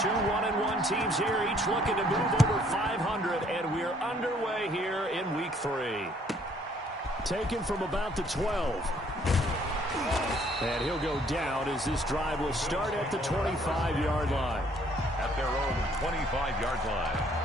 Two 1-1 teams here, each looking to move over 500, and we're underway here in week 3. Taken from about the 12. And he'll go down as this drive will start at the 25-yard line. At their own 25-yard line.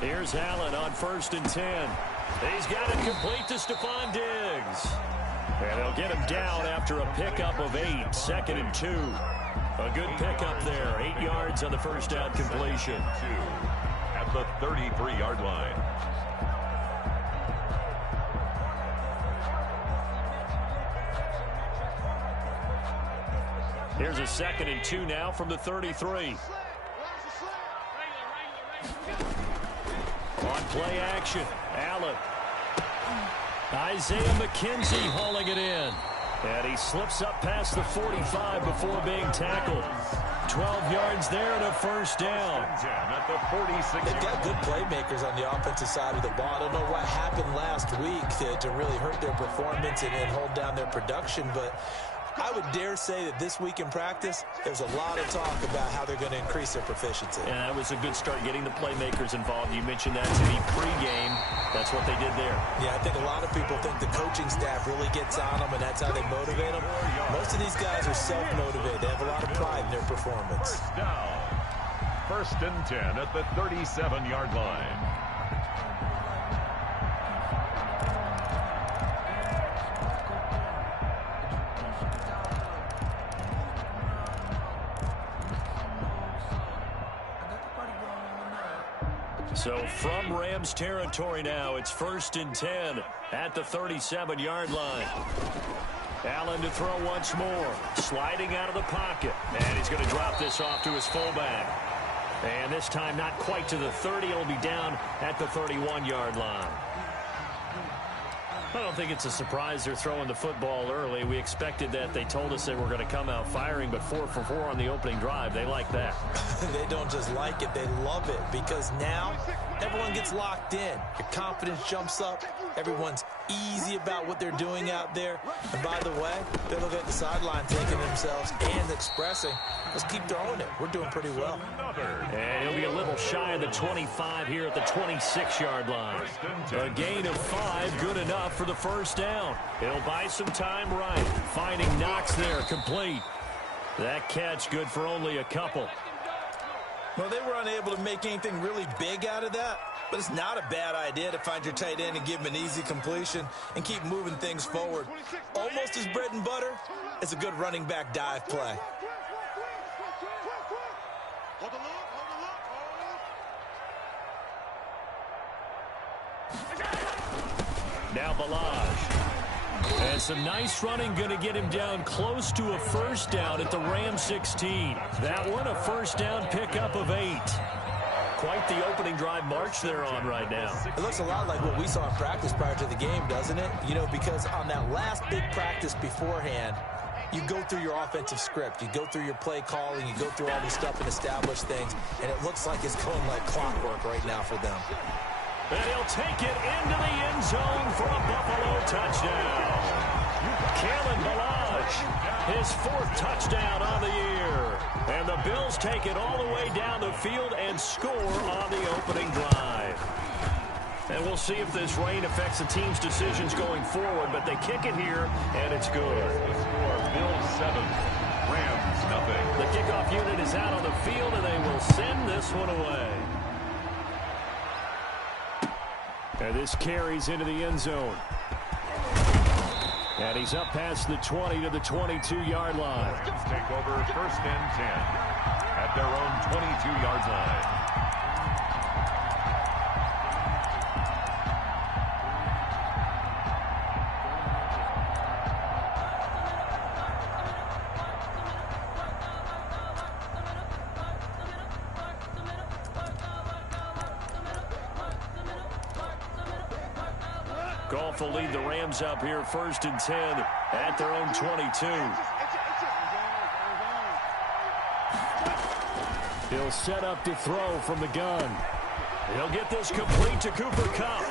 Here's Allen on 1st and 10. He's got it complete to Stephon Diggs. And they'll get him down after a pickup of 8, 2nd and 2. A good pickup there, 8 yards on the first down completion. At the 33-yard line. Here's a 2nd and 2 now from the 33. On play action, Allen. Isaiah McKenzie hauling it in. And he slips up past the 45 before being tackled. 12 yards there and a first down. At the 46. They've got good playmakers on the offensive side of the ball. I don't know what happened last week to really hurt their performance and hold down their production, but I would dare say that this week in practice, there's a lot of talk about how they're going to increase their proficiency. And that was a good start getting the playmakers involved. You mentioned that to me pregame. That's what they did there. Yeah, I think a lot of people think the coaching staff really gets on them, and that's how they motivate them. Most of these guys are self-motivated. They have a lot of pride in their performance. First down. 1st and 10 at the 37-yard line. So from Rams territory now, it's 1st and 10 at the 37-yard line. Allen to throw once more. Sliding out of the pocket. And he's going to drop this off to his fullback. And this time not quite to the 30. It'll be down at the 31-yard line. I don't think it's a surprise they're throwing the football early. We expected that. They told us they were going to come out firing, but 4 for 4 on the opening drive. They like that. They don't just like it, they love it, because now everyone gets locked in. Your confidence jumps up. Everyone's easy about what they're doing out there. And by the way, they look at the sideline thinking to themselves and expressing, let's keep throwing it. We're doing pretty well. And he'll be a little shy of the 25 here at the 26-yard line. A gain of 5, good enough for the first down. It'll buy some time right. Finding Knox there, complete. That catch good for only a couple. Well, they were unable to make anything really big out of that, but it's not a bad idea to find your tight end and give him an easy completion and keep moving things forward. Almost as bread and butter as a good running back dive play. Now Balaj. And some nice running, going to get him down close to a first down at the Rams 16. That one a first down pickup of 8. Quite the opening drive march they're on right now. It looks a lot like what we saw in practice prior to the game, doesn't it? You know, because on that last big practice beforehand, you go through your offensive script. You go through your play calling. You go through all this stuff and establish things. And it looks like it's going like clockwork right now for them. And he'll take it into the end zone for a Buffalo touchdown. Kalen Balaj, his 4th touchdown on the year. And the Bills take it all the way down the field and score on the opening drive. And we'll see if this rain affects the team's decisions going forward, but they kick it here, and it's good. The score, Bills 7, Rams nothing. The kickoff unit is out on the field, and they will send this one away. And this carries into the end zone. And he's up past the 20 to the 22-yard line. Rams take over 1st and 10 at their own 22-yard line. Goff will lead the Rams up here 1st and 10 at their own 22. He'll set up to throw from the gun. He'll get this complete to Cooper Kupp.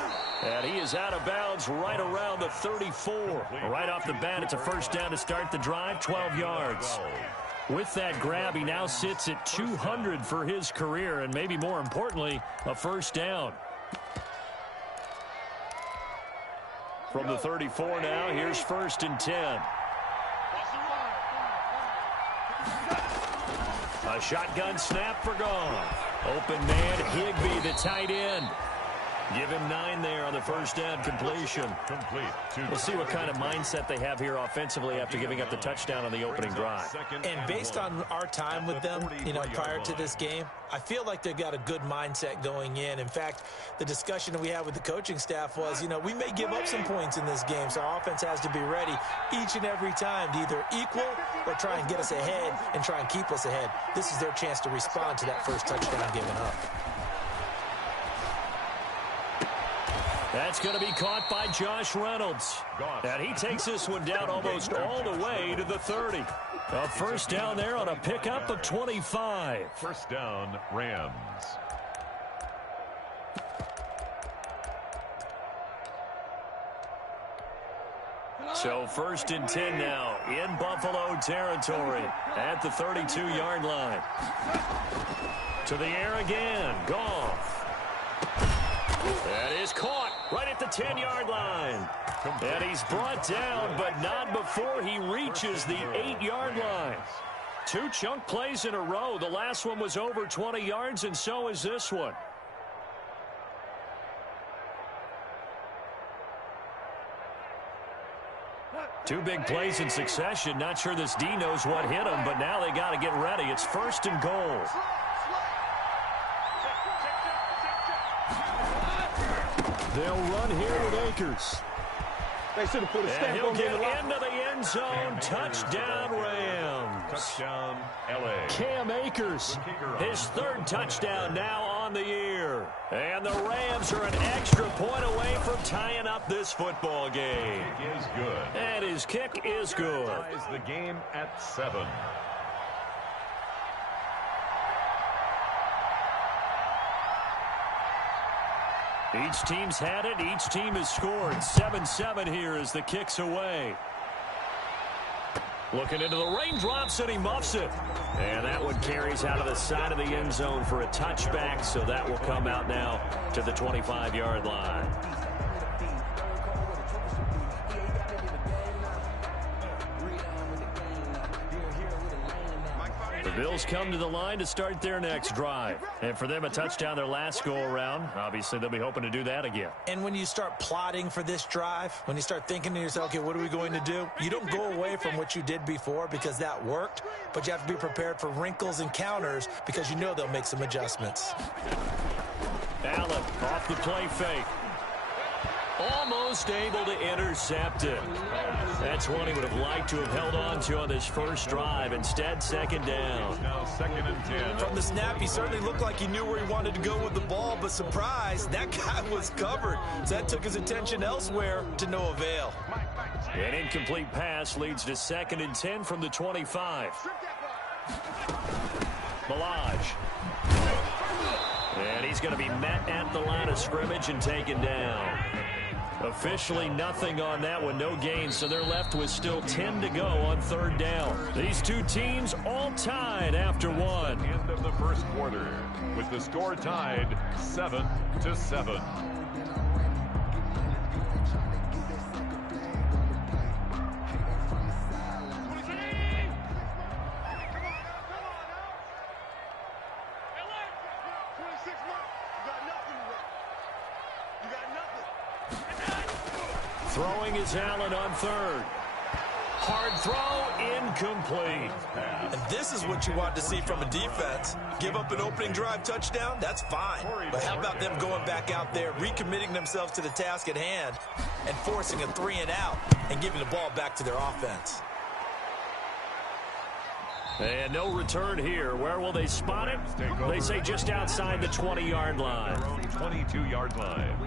And he is out of bounds right around the 34. Right off the bat, it's a first down to start the drive, 12 yards. With that grab, he now sits at 200 for his career, and maybe more importantly, a first down. From the 34 now, here's 1st and 10. A shotgun snap for Goff. Open man, Higbee, the tight end. Give him 9 there on the first down completion. We'll see what kind of mindset they have here offensively after giving up the touchdown on the opening drive. And based on our time with them, prior to this game, I feel like they've got a good mindset going in. In fact, the discussion that we had with the coaching staff was, we may give up some points in this game, so our offense has to be ready each and every time to either equal or try and get us ahead and try and keep us ahead. This is their chance to respond to that first touchdown given up. That's going to be caught by Josh Reynolds. And he takes this one down almost all the way to the 30. A first down there on a pickup of 25. First down, Rams. So 1st and 10 now in Buffalo territory at the 32-yard line. To the air again, Goff. That is caught right at the 10-yard line. And he's brought down, but not before he reaches the 8-yard line. 2 chunk plays in a row. The last one was over 20 yards, and so is this one. Two big plays in succession. Not sure this D knows what hit him, but now they got to get ready. It's 1st and goal. They'll run here with Akers. They should have put a stamp he'll on get the into the end zone. Touchdown, Rams. Touchdown, L.A. Cam Akers, his 3rd touchdown now on the year. And the Rams are an extra point away from tying up this football game. Kick is good. And his kick is good. Ties the game at 7. Each team's had it. Each team has scored. 7-7 here as the kick's away. Looking into the raindrops, and he muffs it. And that one carries out of the side of the end zone for a touchback, so that will come out now to the 25-yard line. The Bills come to the line to start their next drive. And for them, a touchdown their last go-around. Obviously, they'll be hoping to do that again. And when you start plotting for this drive, when you start thinking to yourself, okay, what are we going to do? You don't go away from what you did before because that worked, but you have to be prepared for wrinkles and counters because you know they'll make some adjustments. Allen off the play fake. Almost able to intercept it. That's one he would have liked to have held on to on this first drive. Instead, 2nd down. Now 2nd and 10. From the snap, he certainly looked like he knew where he wanted to go with the ball, but surprise, that guy was covered. So that took his attention elsewhere to no avail. An incomplete pass leads to 2nd and 10 from the 25. Milage. And he's going to be met at the line of scrimmage and taken down. Officially nothing on that one, no gain, so they're left with still 10 to go on 3rd down. These two teams all tied after one. End of the first quarter with the score tied 7-7. Throwing is Allen on 3rd. Hard throw, incomplete. And this is what you want to see from a defense. Give up an opening drive touchdown, that's fine. But how about them going back out there, recommitting themselves to the task at hand, and forcing a 3-and-out and giving the ball back to their offense. And no return here. Where will they spot it? They say just outside the 20-yard line. 22-yard line.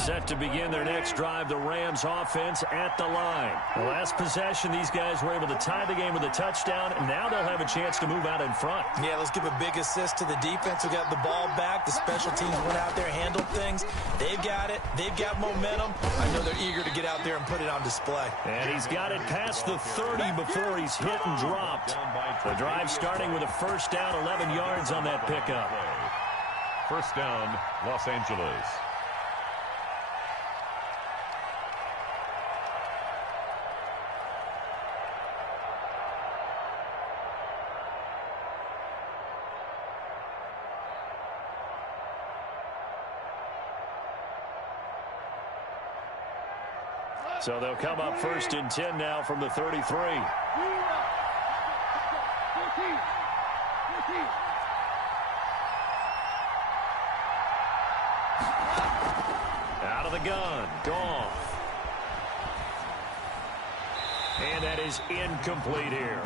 Set to begin their next drive, the Rams offense at the line. The last possession, these guys were able to tie the game with a touchdown, and now they'll have a chance to move out in front. Yeah, let's give a big assist to the defense who got the ball back. The special teams went out there, handled things. They've got it. They've got momentum. I know they're eager to get out there and put it on display. And he's got it past the 30 before he's hit and dropped. The drive starting with a first down, 11 yards on that pickup. First down, Los Angeles. So they'll come up first and 10 now from the 33. Out of the gun, Goff. And that is incomplete here.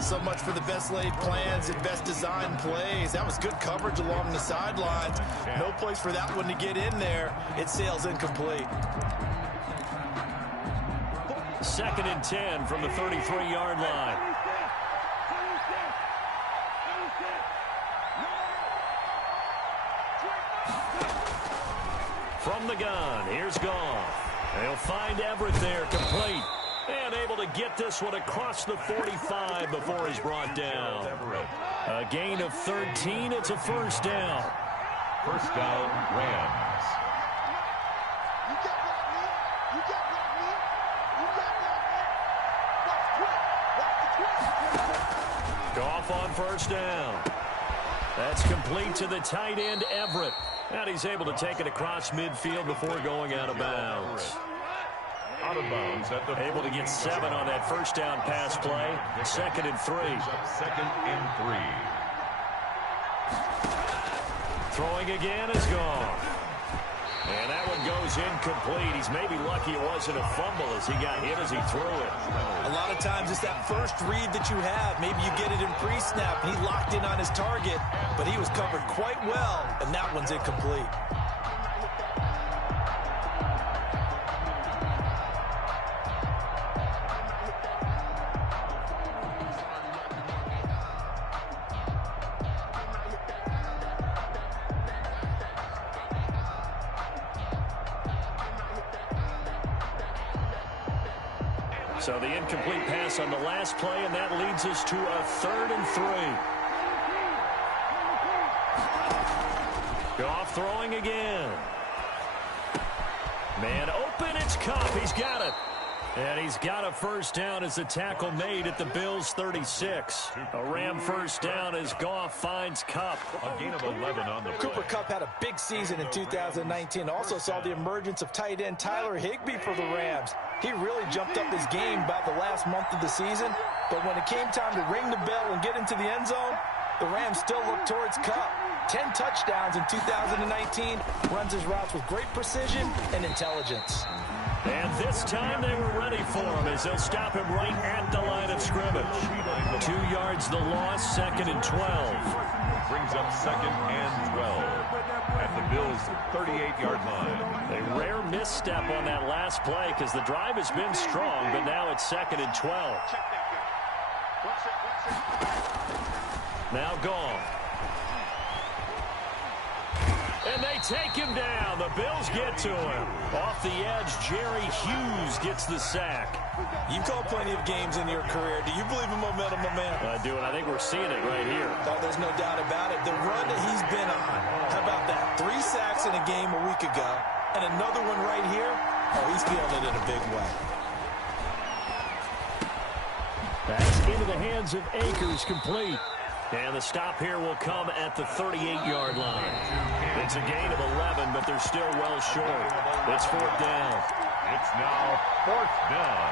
So much for the best laid plans and best designed plays. That was good coverage along the sidelines. No place for that one to get in there. It sails incomplete. Second and 10 from the 33-yard line. From the gun, here's Goff. They'll find Everett there, complete. And able to get this one across the 45 before he's brought down. A gain of 13, it's a first down. First down, Rams. Goff on first down. That's complete to the tight end, Everett. And he's able to take it across midfield before going out of bounds. Out of bounds at the able to get 7 on that first down pass play. Second and 3. Second and 3. Throwing again is Goff. And that one goes incomplete. He's maybe lucky it wasn't a fumble as he got hit as he threw it. A lot of times it's that first read that you have. Maybe you get it in pre-snap. He locked in on his target, but he was covered quite well, and that one's incomplete. So the incomplete pass on the last play, and that leads us to a 3rd and 3. Goff throwing again. Man open, it's Kupp. He's got it. And he's got a first down as the tackle made at the Bills' 36. A Ram first down as Goff finds Kupp. A gain of 11 on the play. Cooper Kupp had a big season in 2019. Also saw the emergence of tight end Tyler Higbee for the Rams. He really jumped up his game about the last month of the season. But when it came time to ring the bell and get into the end zone, the Rams still looked towards Kupp. 10 touchdowns in 2019. Runs his routes with great precision and intelligence. And this time they were ready for him as they'll stop him right at the line of scrimmage. 2 yards the loss, 2nd and 12. Brings up 2nd and 12 at the Bills' 38-yard line. A rare misstep on that last play because the drive has been strong, but now it's 2nd and 12. Now Goff. And they take him down. The Bills get to him. Off the edge, Jerry Hughes gets the sack. You've called plenty of games in your career. Do you believe in momentum, my man? I do, and I think we're seeing it right here. Oh, there's no doubt about it. The run that he's been on. How about that? 3 sacks in a game a week ago. And another one right here. Oh, he's feeling it in a big way. That's into the hands of Akers, complete. And the stop here will come at the 38-yard line. It's a gain of 11, but they're still well short. It's 4th down. It's now 4th down.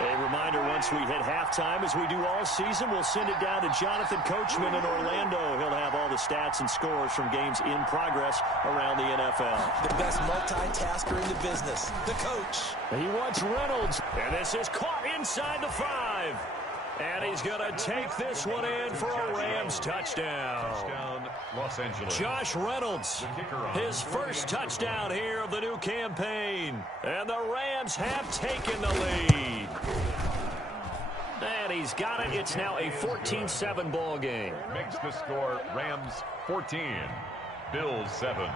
A reminder, once we hit halftime, as we do all season, we'll send it down to Jonathan Coachman in Orlando. He'll have all the stats and scores from games in progress around the NFL. The best multitasker in the business, the coach. He wants Reynolds, and this is caught inside the 5. And he's going to take this one in for a Rams touchdown. Touchdown, Los Angeles. Josh Reynolds, his first touchdown here of the new campaign. And the Rams have taken the lead. And he's got it. It's now a 14-7 ball game. Makes the score Rams 14, Bills 7.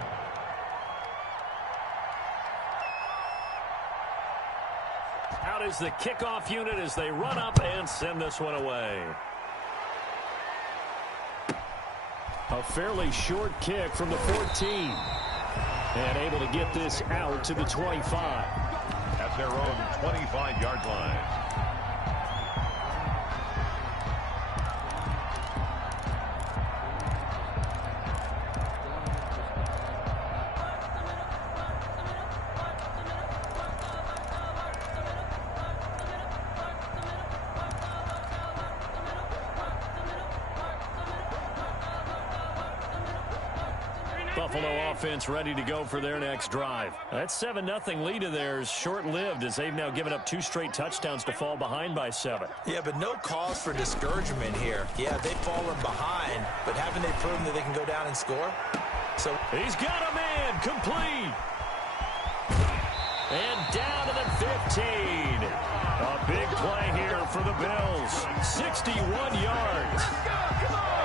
Out is the kickoff unit as they run up and send this one away. A fairly short kick from the 14. And able to get this out to the 25. At their own 25-yard line. Buffalo offense ready to go for their next drive. That 7-0 lead of theirs short-lived as they've now given up 2 straight touchdowns to fall behind by 7. Yeah, but no cause for discouragement here. Yeah, they've fallen behind, but haven't they proven that they can go down and score? So he's got a man complete. And down to the 15. A big play here for the Bills. 61 yards.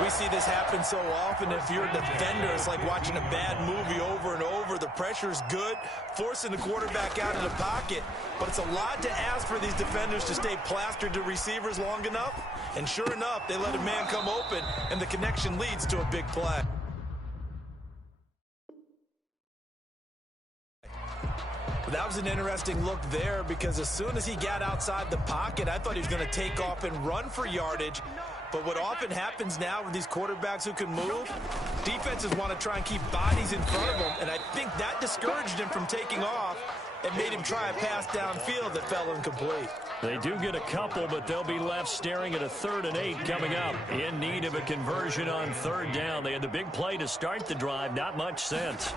We see this happen so often. If you're a defender, it's like watching a bad movie over and over. The pressure's good, forcing the quarterback out of the pocket. But it's a lot to ask for these defenders to stay plastered to receivers long enough. And sure enough, they let a man come open, and the connection leads to a big play. But that was an interesting look there because as soon as he got outside the pocket, I thought he was going to take off and run for yardage. But what often happens now with these quarterbacks who can move, defenses want to try and keep bodies in front of them, and I think that discouraged him from taking off and made him try a pass downfield that fell incomplete. They do get a couple, but they'll be left staring at a 3rd and 8 coming up. In need of a conversion on 3rd down. They had the big play to start the drive. Not much sense.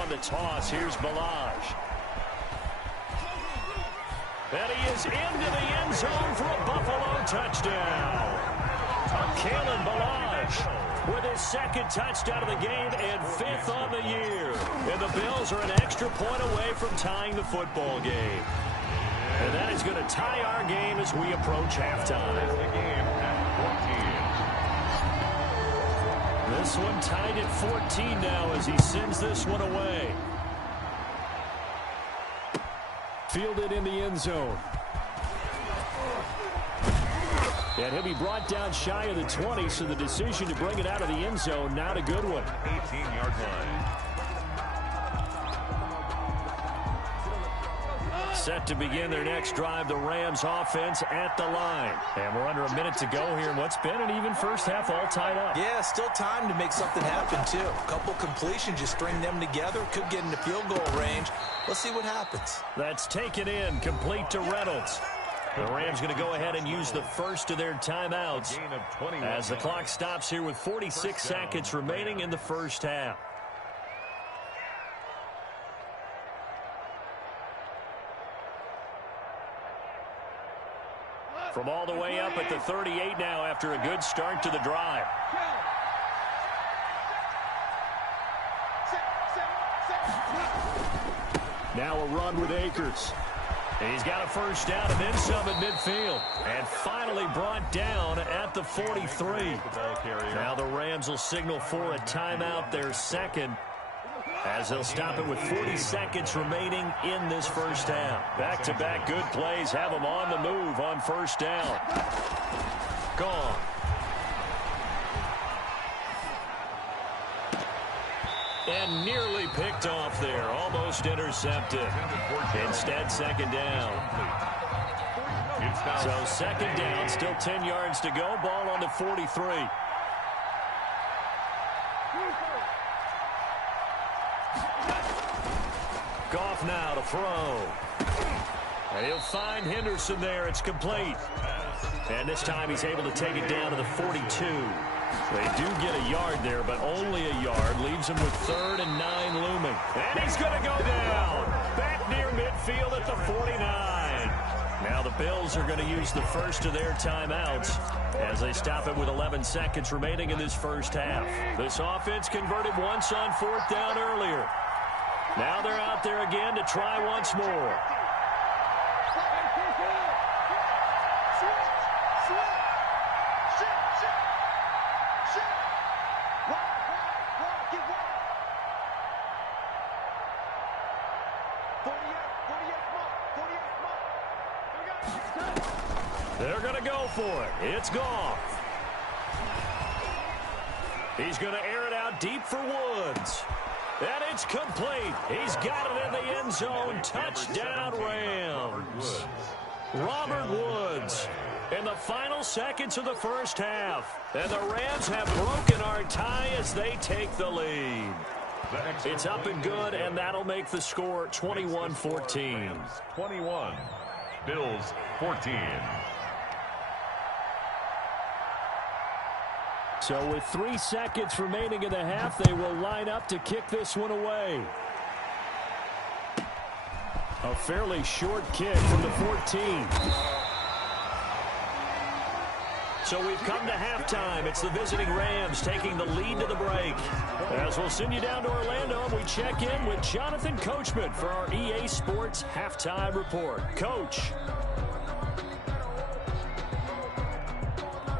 On the toss, here's Balaj. And he is into the end zone for a Buffalo touchdown. Kalen Balaj with his 2nd touchdown of the game and 5th on the year. And the Bills are an extra point away from tying the football game. And that is going to tie our game as we approach halftime. The game at 14. This one tied at 14 now as he sends this one away. Fielded in the end zone. And he'll be brought down shy of the 20, so the decision to bring it out of the end zone, not a good one. 18-yard line. Set to begin their next drive, the Rams offense at the line. And we're under a minute to go here in what's been an even first half, all tied up. Yeah, still time to make something happen, too. A couple completions, you string them together, could get into field goal range. Let's see what happens. That's taken in, complete to Reynolds. The Rams going to go ahead and use the first of their timeouts as the clock stops here with 46 seconds remaining in the first half. From all the way up at the 38 now after a good start to the drive. Now a run with Akers. He's got a first down and then some at midfield. And finally brought down at the 43. Now the Rams will signal for a timeout, their 2nd, as they'll stop it with 40 seconds remaining in this first half. Back-to-back good plays have them on the move on first down. Gone. And nearly picked off there. Almost intercepted. Instead, 2nd down. So 2nd down, still 10 yards to go. Ball on the 43. Goff now to throw. And he'll find Henderson there. It's complete. And this time he's able to take it down to the 42. They do get a yard there, but only a yard. Leaves him with 3rd and 9 looming. And he's going to go down. Back near midfield at the 49. Now the Bills are going to use the first of their timeouts as they stop it with 11 seconds remaining in this first half. This offense converted once on 4th down earlier. Now they're out there again to try once more. They're going to go for it. It's gone. He's going to air it out deep for Woods. And it's complete. He's got it in the end zone. Touchdown, Rams. Robert Woods in the final seconds of the first half. And the Rams have broken our tie as they take the lead. It's up and good, and that'll make the score 21-14. 21. Bills 14. So with 3 seconds remaining in the half, they will line up to kick this one away. A fairly short kick from the 14. So we've come to halftime. It's the visiting Rams taking the lead to the break. As we'll send you down to Orlando, and we check in with Jonathan Coachman for our EA Sports Halftime Report. Coach.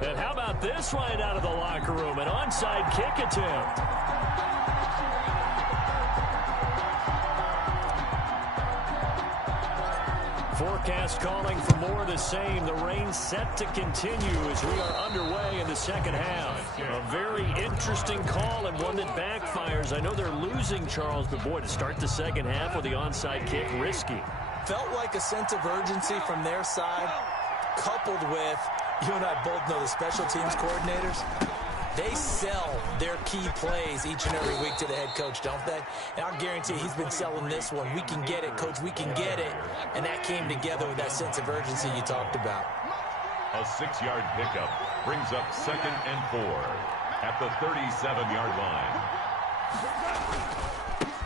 And how about this right out of the locker room? An onside kick attempt. Forecast calling for more of the same. The rain set to continue as we are underway in the second half. A very interesting call and one that backfires. I know they're losing, Charles, but boy, to start the second half with the onside kick, risky. Felt like a sense of urgency from their side, coupled with, you and I both know the special teams coordinators. They sell their key plays each and every week to the head coach, don't they? And I'll guarantee he's been selling this one. We can get it, coach. We can get it. And that came together with that sense of urgency you talked about. A 6-yard pickup brings up 2nd and 4 at the 37-yard line.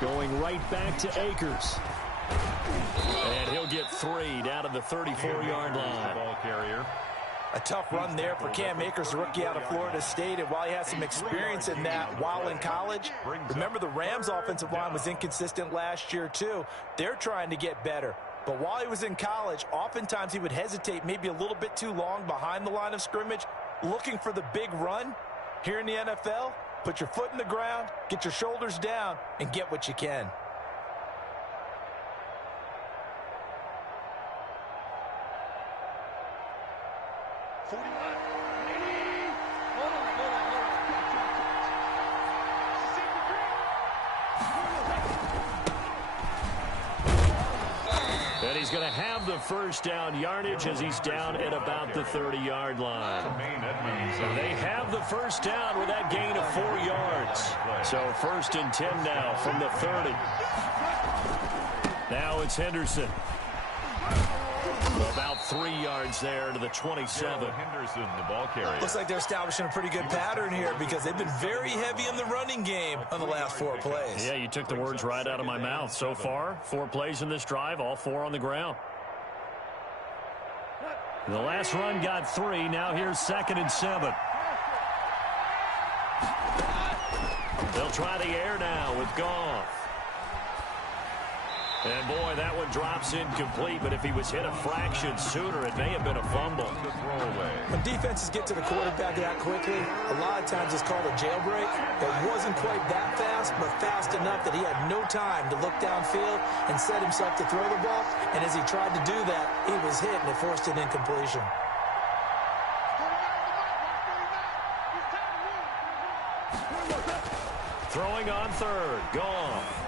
Going right back to Akers. And he'll get 3 down to the 34-yard line. Ball carrier. A tough run there for Cam Akers, rookie out of Florida State. And while he has some experience in that while in college, remember the Rams' offensive line was inconsistent last year too. They're trying to get better. But while he was in college, oftentimes he would hesitate maybe a little bit too long behind the line of scrimmage, looking for the big run. Here in the NFL, put your foot in the ground, get your shoulders down, and get what you can. And he's going to have the first down yardage as he's down at about the 30-yard line. So they have the first down with that gain of 4 yards. So 1st and 10 now from the 30. Now it's Henderson. About 3 yards there to the 27. Henderson, the ball carrier. Looks like they're establishing a pretty good pattern here because they've been very heavy in the running game on the last 4 plays. Yeah, you took the words right out of my mouth. So far, 4 plays in this drive, all 4 on the ground. The last run got 3. Now here's 2nd and 7. They'll try the air now with Goff. And, boy, that one drops incomplete, but if he was hit a fraction sooner, it may have been a fumble. When defenses get to the quarterback that quickly, a lot of times it's called a jailbreak. It wasn't quite that fast, but fast enough that he had no time to look downfield and set himself to throw the ball. And as he tried to do that, he was hit, and it forced an incompletion. Throwing on 3rd, Goff.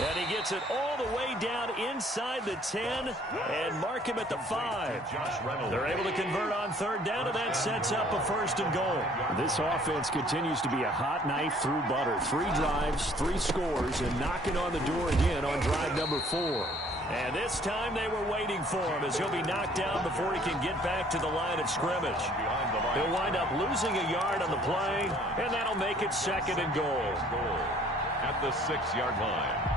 And he gets it all the way down inside the 10 and mark him at the 5. They're able to convert on 3rd down, and that sets up a 1st and goal. This offense continues to be a hot knife through butter. 3 drives, 3 scores, and knocking on the door again on drive number 4. And this time they were waiting for him as he'll be knocked down before he can get back to the line of scrimmage. He'll wind up losing a yard on the play, and that'll make it 2nd and goal. At the 6-yard line.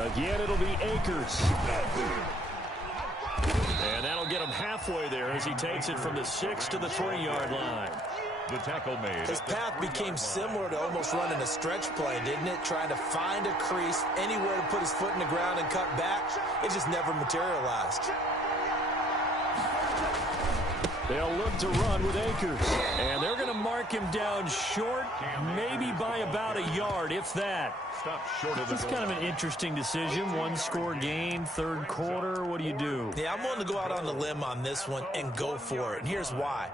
Again, it'll be Akers. And that'll get him halfway there as he takes it from the 6 to the 3-yard line. The tackle made. His path became similar to almost running a stretch play, didn't it? Trying to find a crease, anywhere to put his foot in the ground and cut back. It just never materialized. They'll look to run with Akers. And they're going to mark him down short, maybe by about a yard, if that. Stop short of the It's goal. kind of an interesting decision. One-score game, third quarter. What do you do? Yeah, I'm willing to go out on the limb on this one and go for it. And here's why.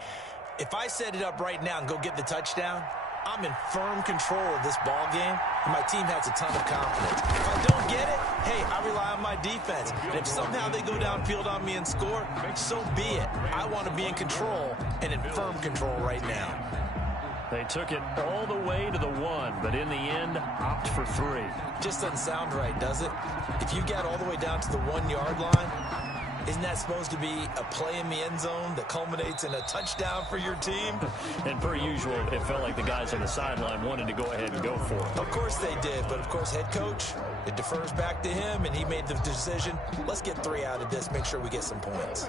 If I set it up right now and go get the touchdown, I'm in firm control of this ball game, and my team has a ton of confidence. If I don't get it, hey, I rely on my defense. And if somehow they go downfield on me and score, so be it. I want to be in control and in firm control right now. They took it all the way to the 1, but in the end, opt for 3. Just doesn't sound right, does it? If you got all the way down to the 1-yard line, isn't that supposed to be a play in the end zone that culminates in a touchdown for your team? And per usual, it felt like the guys on the sideline wanted to go ahead and go for it. Of course they did, but of course head coach, it defers back to him, and he made the decision. Let's get 3 out of this, make sure we get some points.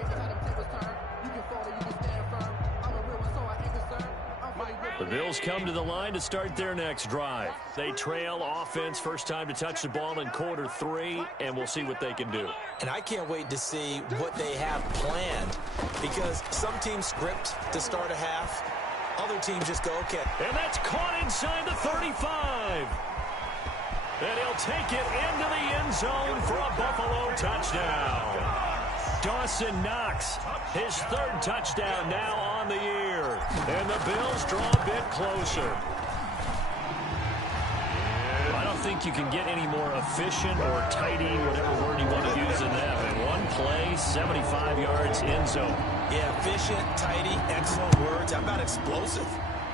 The Bills come to the line to start their next drive. They trail offense, first time to touch the ball in quarter 3, and we'll see what they can do. And I can't wait to see what they have planned, because some teams script to start a half, other teams just go, okay. And that's caught inside the 35. And he'll take it into the end zone for a Buffalo touchdown. Dawson Knox, his 3rd touchdown now on the year. And the Bills draw a bit closer. I don't think you can get any more efficient or tidy, whatever word you want to use in that. In one play, 75 yards end zone. Yeah, efficient, tidy, excellent words. How about explosive?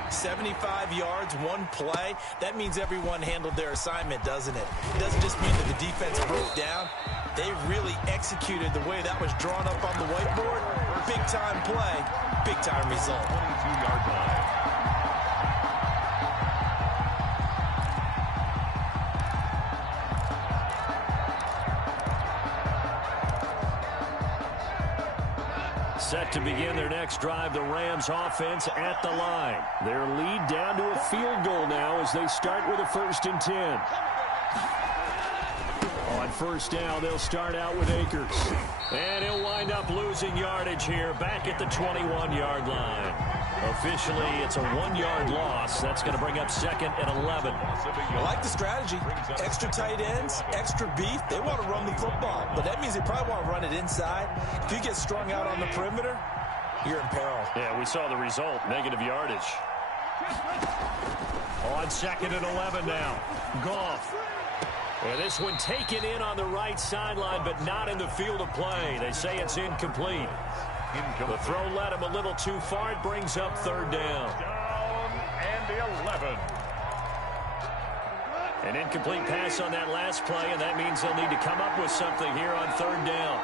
75 yards, one play. That means everyone handled their assignment, doesn't it? It doesn't just mean that the defense broke down. They really executed the way that was drawn up on the whiteboard. Big-time play, big-time result. 22-yard line. Set to begin their next drive, the Rams offense at the line. Their lead down to a field goal now as they start with a 1st and 10. On first down, they'll start out with Akers. And he'll wind up losing yardage here back at the 21-yard line. Officially, it's a 1-yard loss. That's going to bring up 2nd and 11. I like the strategy. Extra tight ends, extra beef. They want to run the football, but that means they probably want to run it inside. If you get strung out on the perimeter, you're in peril. Yeah, we saw the result, negative yardage. On 2nd and 11 now. Goff. And this one taken in on the right sideline, but not in the field of play. They say it's incomplete. The throw led him a little too far. It brings up 3rd down. Down and 11. An incomplete pass on that last play, and that means they'll need to come up with something here on 3rd down.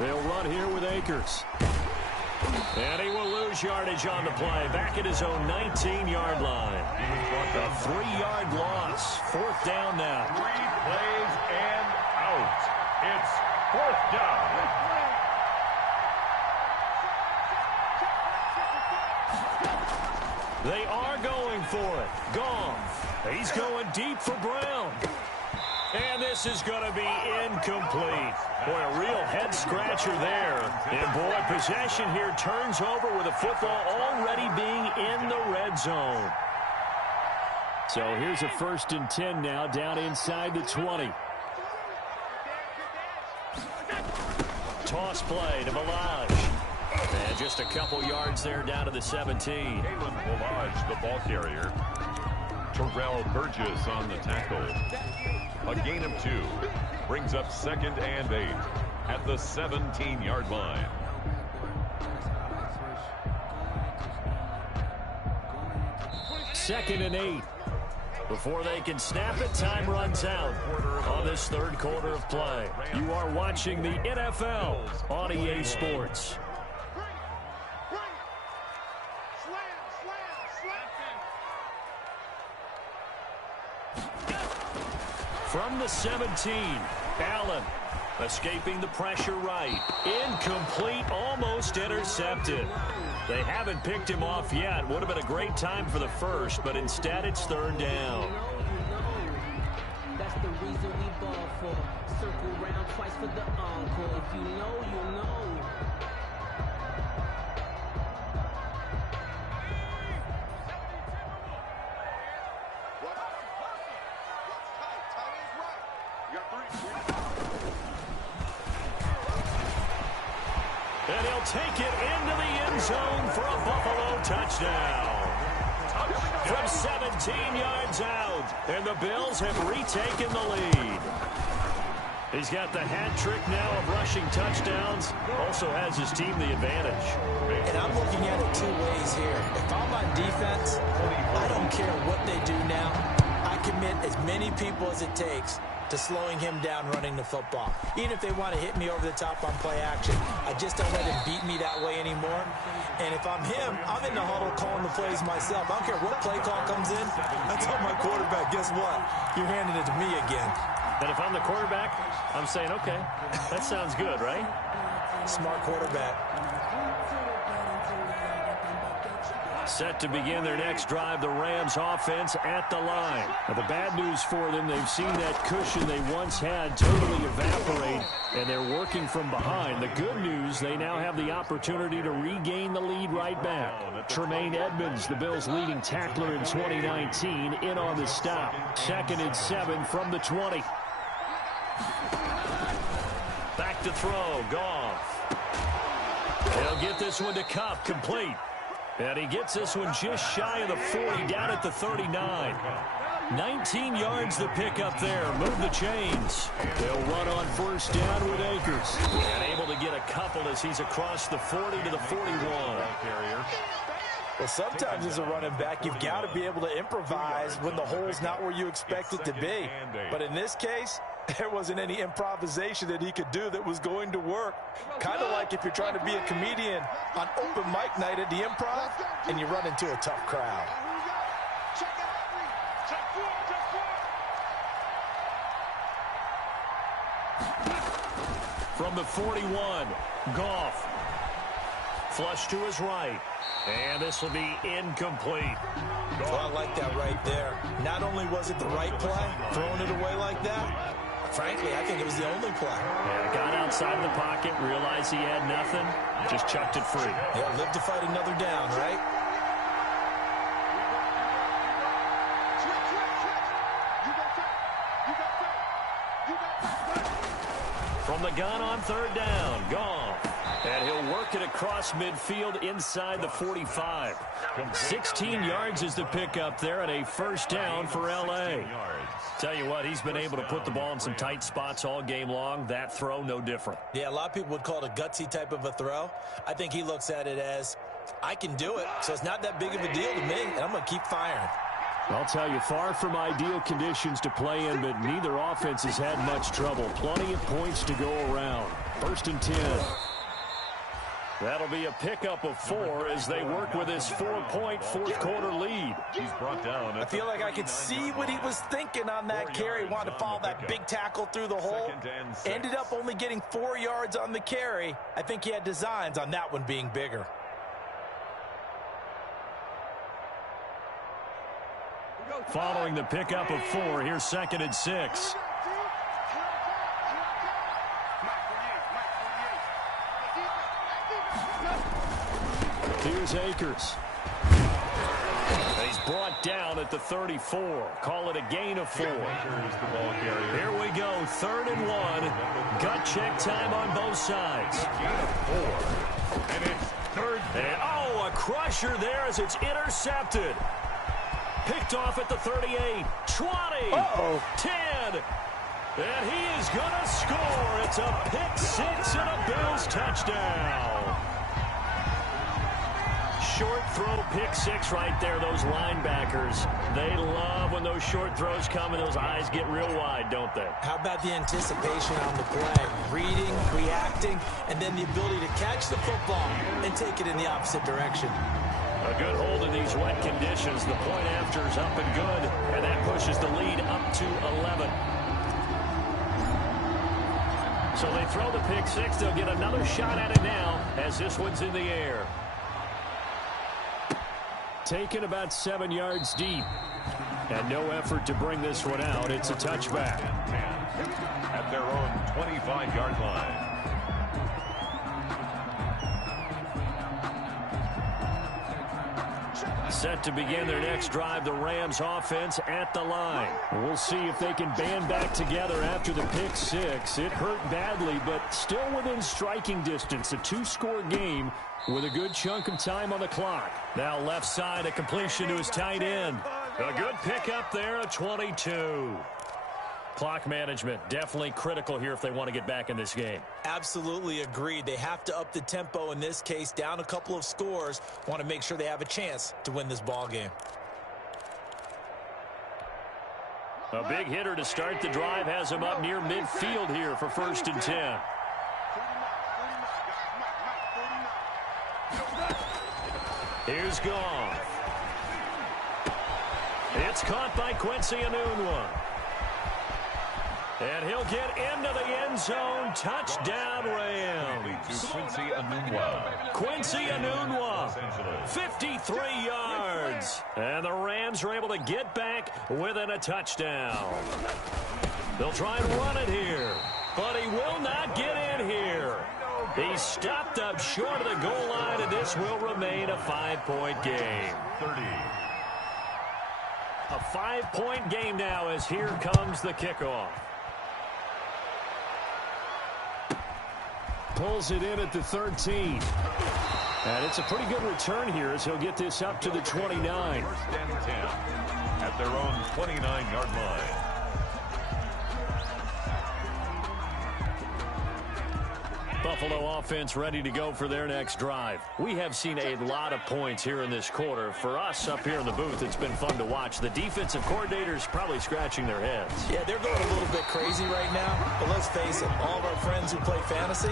They'll run here with Akers. And he will lose yardage on the play. Back at his own 19-yard line. A 3-yard loss. 4th down now. 3 plays and out. It's 4th down. They are going for it. Goff. He's going deep for Brown. And this is going to be incomplete. Boy, a real head-scratcher there. And, boy, possession here turns over with the football already being in the red zone. So here's a 1st and 10 now down inside the 20. Toss play to Balaj. And just a couple yards there down to the 17. Kalen Balaj, the ball carrier. Terrell Burgess on the tackle. A gain of 2. Brings up 2nd and 8 at the 17-yard line. Second and 8. Before they can snap it, time runs out on this 3rd quarter of play. You are watching the NFL on EA Sports. From the 17, Allen escaping the pressure right. Incomplete, almost intercepted. They haven't picked him off yet. Would have been a great time for the first, but instead it's third down. That's the reason we ball for. Circle round twice for the encore. If you know, you know. And he'll take it into the end zone for a Buffalo touchdown. From 17 yards out, and the Bills have retaken the lead. He's got the hat trick now of rushing touchdowns. Also has his team the advantage. And I'm looking at it two ways here. If I'm on defense, I don't care what they do now. I commit as many people as it takes to slowing him down running the football. Even if they want to hit me over the top on play action, I just don't let him beat me that way anymore. And if I'm him, I'm in the huddle calling the plays myself. I don't care what play call comes in. I tell my quarterback, guess what? You're handing it to me again. And if I'm the quarterback, I'm saying, okay, that sounds good, right? Smart quarterback. Set to begin their next drive, the Rams offense at the line. Now, the bad news for them, they've seen that cushion they once had totally evaporate, and they're working from behind. The good news, they now have the opportunity to regain the lead right back. Tremaine Edmonds, the Bills' leading tackler in 2019, in on the stop. 2nd and 7 from the 20. Back to throw, Goff. He'll get this one to Kupp, complete. And he gets this one just shy of the 40, down at the 39. 19 yards the pick up there. Move the chains. They'll run on first down with Akers. And able to get a couple as he's across the 40 to the 41. Well, sometimes as a running back, you've got to be able to improvise when the hole's not where you expect it to be. But in this case, there wasn't any improvisation that he could do that was going to work. Kind of like if you're trying to be a comedian on open mic night at the Improv and you run into a tough crowd. From the 41, Goff. Flush to his right. And this will be incomplete. Oh, I like that right there. Not only was it the right play, throwing it away like that, frankly, I think it was the only play. Yeah, got outside of the pocket, realized he had nothing, just chucked it free. Yeah, live to fight another down, right? From the gun on third down, Goff. And he'll work it across midfield inside the 45. 16 yards is the pickup there, and a first down for L.A. Tell you what, he's been able to put the ball in some tight spots all game long. That throw, no different. Yeah, a lot of people would call it a gutsy type of a throw. I think he looks at it as, I can do it, so it's not that big of a deal to me, and I'm going to keep firing. I'll tell you, far from ideal conditions to play in, but neither offense has had much trouble. Plenty of points to go around. 1st and 10. That'll be a pickup of 4 as they work with his 4-point fourth-quarter lead. He's brought down. I feel like I could see what he was thinking on that carry. Wanted to follow that big tackle through the hole. Ended up only getting 4 yards on the carry. I think he had designs on that one being bigger. Following the pickup of 4, here's 2nd and 6. Here's Akers. He's brought down at the 34. Call it a gain of 4. Here we go, 3rd and 1. Gut check time on both sides. And it's 3rd. And, oh, a crusher there as it's intercepted. Picked off at the 38, 20, 10, and he is going to score. It's a pick 6 and a Bills touchdown. Short throw, pick 6 right there. Those linebackers, they love when those short throws come and those eyes get real wide, don't they? How about the anticipation on the play? Reading, reacting, and then the ability to catch the football and take it in the opposite direction. A good hold in these wet conditions. The point after is up and good, and that pushes the lead up to 11. So they throw the pick six. They'll get another shot at it now as this one's in the air. Taken about 7 yards deep. And no effort to bring this one out. It's a touchback. At their own 25-yard line. Set to begin their next drive, the Rams offense at the line. We'll see if they can band back together after the pick six. It hurt badly, but still within striking distance. A 2-score game with a good chunk of time on the clock. Now left side, a completion to his tight end. A good pickup there, a 22. Clock management, definitely critical here if they want to get back in this game. Absolutely agreed. They have to up the tempo in this case, down a couple of scores. Want to make sure they have a chance to win this ball game. A big hitter to start the drive has him up near midfield here for 1st and 10. Here's Goff. It's caught by Quincy Enunwa. And he'll get into the end zone. Touchdown, Rams. Quincy Enunwa. Quincy Enunwa, 53 yards. And the Rams are able to get back within a touchdown. They'll try and run it here, but he will not get in here. He's stopped up short of the goal line, and this will remain a 5-point game. 30. A 5-point game now as here comes the kickoff. Pulls it in at the 13. And it's a pretty good return here as he'll get this up to the 29. 1st and 10 at their own 29-yard line. Buffalo offense ready to go for their next drive. We have seen a lot of points here in this quarter. For us up here in the booth, it's been fun to watch. The defensive coordinators probably scratching their heads. Yeah, they're going a little bit crazy right now. But let's face it, all of our friends who play fantasy,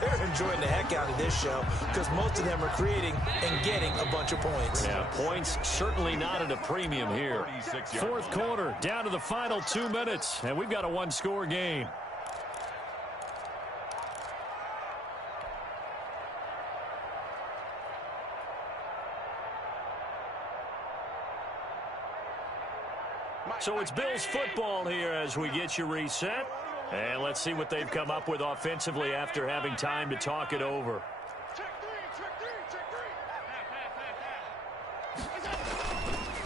they're enjoying the heck out of this show because most of them are creating and getting a bunch of points. Yeah, points certainly not at a premium here. 4th quarter, down to the final 2 minutes, and we've got a 1-score game. So it's Bills football here as we get you reset. And let's see what they've come up with offensively after having time to talk it over.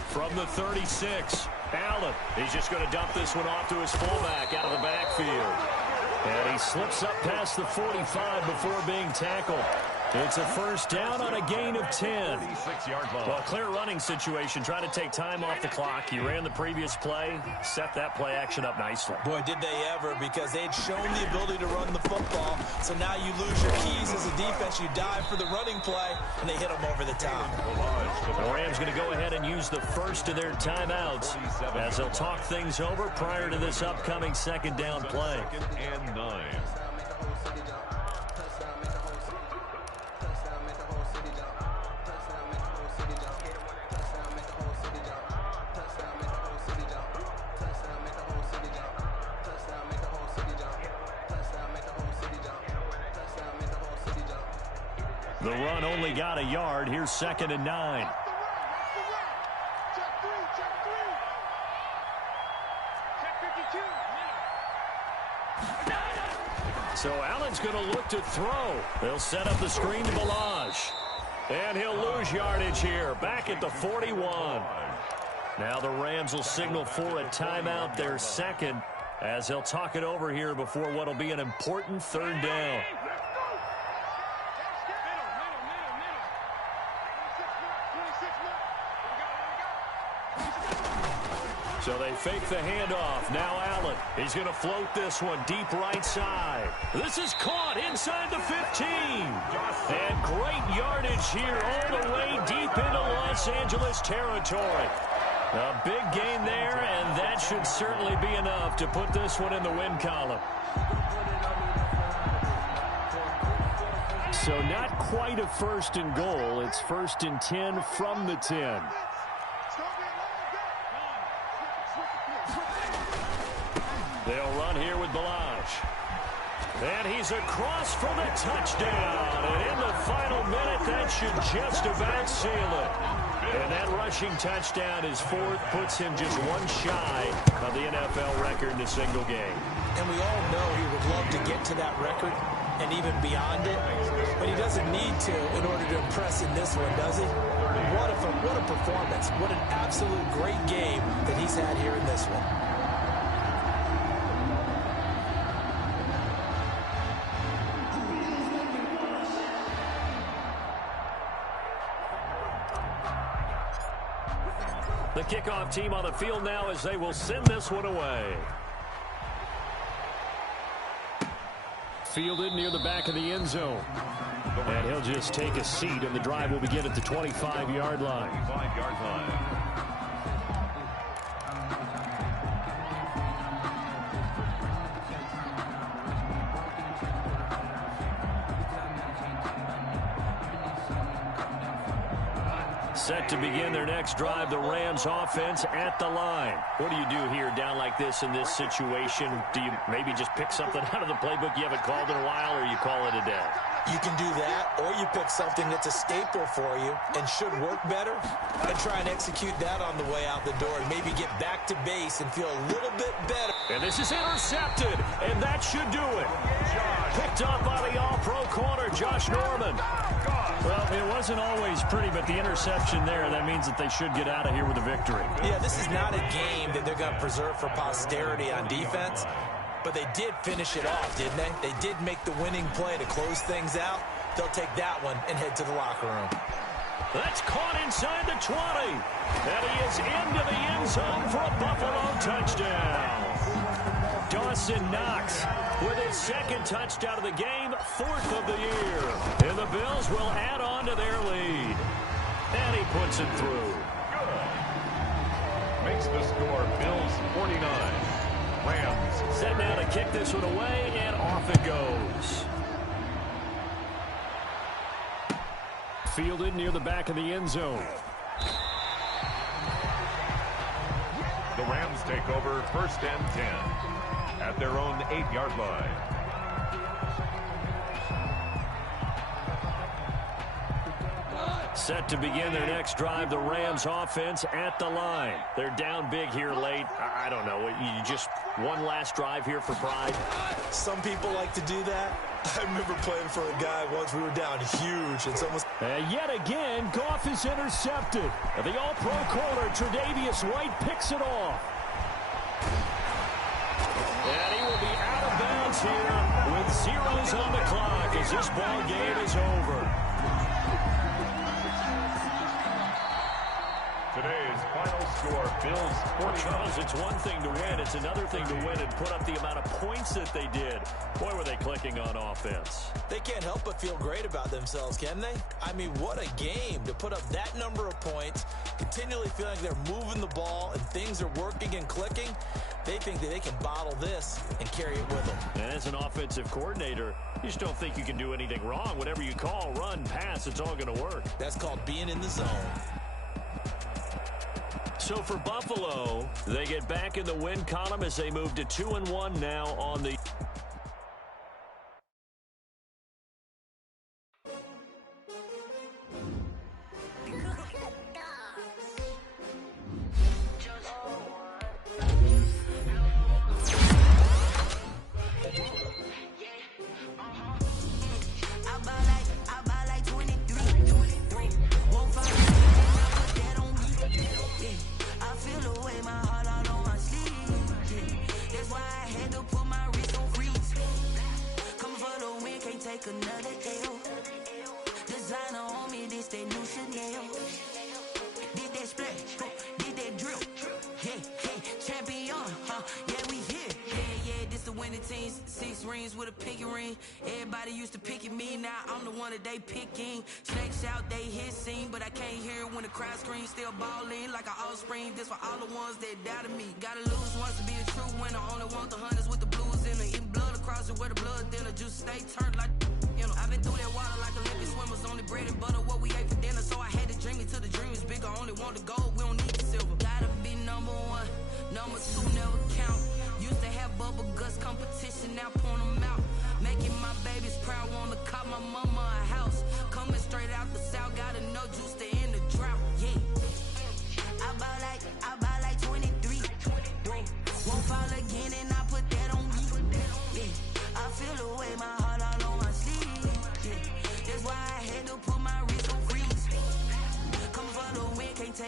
From the 36, Allen. He's just going to dump this one off to his fullback out of the backfield. And he slips up past the 45 before being tackled. It's a 1st down on a gain of 10. 46-yard line. Well, clear running situation, trying to take time off the clock. He ran the previous play, set that play action up nicely. Boy, did they ever, because they'd shown the ability to run the football. So now you lose your keys as a defense. You dive for the running play, and they hit them over the top. The Rams going to go ahead and use the first of their timeouts as they'll talk things over prior to this upcoming 2nd down play. 2nd and 9. The run only got a yard. Here's 2nd and 9. So Allen's going to look to throw. They'll set up the screen to Balaj. And he'll lose yardage here. Back at the 41. Now the Rams will signal for a timeout, their 2nd, as they'll talk it over here before what will be an important 3rd down. So they fake the handoff. Now Allen. He's going to float this one deep right side. This is caught inside the 15. And great yardage here all the way deep into Los Angeles territory. A big gain there, and that should certainly be enough to put this one in the win column. So not quite a 1st and goal. It's 1st and 10 from the 10. They'll run here with Balaj. And he's across for the touchdown. And in the final minute, that should just about seal it. And that rushing touchdown, his fourth, puts him just one shy of the NFL record in a single game. And we all know he would love to get to that record and even beyond it, but he doesn't need to in order to impress in this one, does he? What a performance. What an absolute great game that he's had here in this one. The kickoff team on the field now as they will send this one away. Fielded near the back of the end zone. And he'll just take a seat, and the drive will begin at the 25-yard line. 25-yard line. Set to begin their next drive, the Rams offense at the line. What do you do here down like this in this situation? Do you maybe just pick something out of the playbook you haven't called in a while, or you call it a day? You can do that, or you pick something that's a staple for you and should work better and try and execute that on the way out the door and maybe get back to base and feel a little bit better. And this is intercepted, and that should do it. Picked up by the all-pro corner, Josh Norman. Well, it wasn't always pretty, but the interception there, that means that they should get out of here with a victory. Yeah, this is not a game that they're going to preserve for posterity on defense, but they did finish it off, didn't they? They did make the winning play to close things out. They'll take that one and head to the locker room. That's caught inside the 20. And he is into the end zone for a Buffalo touchdown. Dawson Knox with his second touchdown of the game, fourth of the year. And the Bills will add on to their lead. And he puts it through. Good. Makes the score Bills 49. Rams. Set now to kick this one away, and off it goes. Fielded near the back of the end zone. The Rams take over 1st and 10 at their own 8-yard line. Set to begin their next drive, the Rams offense at the line. They're down big here late. I don't know. You just one last drive here for pride? Some people like to do that. I remember playing for a guy once. We were down huge. And someone... yet again, Goff is intercepted. The all-pro corner, Tre'Davious White, picks it off. And he will be out of bounds here with zeros on the clock as this ball game is over. Today's final score, Bills 49. Charles, it's one thing to win. It's another thing to win and put up the amount of points that they did. Boy, were they clicking on offense. They can't help but feel great about themselves, can they? I mean, what a game to put up that number of points, continually feeling like they're moving the ball and things are working and clicking. They think that they can bottle this and carry it with them. And as an offensive coordinator, you just don't think you can do anything wrong. Whatever you call, run, pass, it's all going to work. That's called being in the zone. So for Buffalo, they get back in the win column as they move to 2-1 now on the... Everybody used to pick at me, now I'm the one that they picking. Snakes out, they hit scene, but I can't hear when the crowd screams. Still balling like an offspring. This for all the ones that doubted me. Gotta lose once to be a true winner. Only want the hunters with the blues in it. Eating blood across it where the blood dinner. Just stay turned like, you know. I've been through that water like Olympic swimmers. Only bread and butter, what we ate for dinner. So I had to dream it till the dream is bigger. Only want the gold, we don't need the silver. Gotta be number one, number two never count. Used to have bubble guts competition, now point them out. Make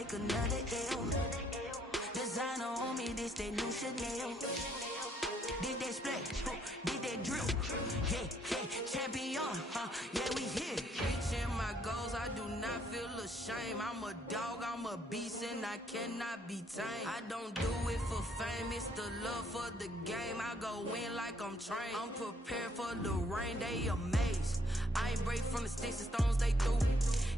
take another L. Designer on me, this that new Chanel. Did that splash, did that drill. Yeah, champion, yeah, we here. Reaching my goals, I do not feel ashamed. I'm a dog, I'm a beast, and I cannot be tamed. I don't do it for fame, it's the love for the game. I go in like I'm trained. I'm prepared for the rain, they amazed. I ain't break from the sticks and stones they threw.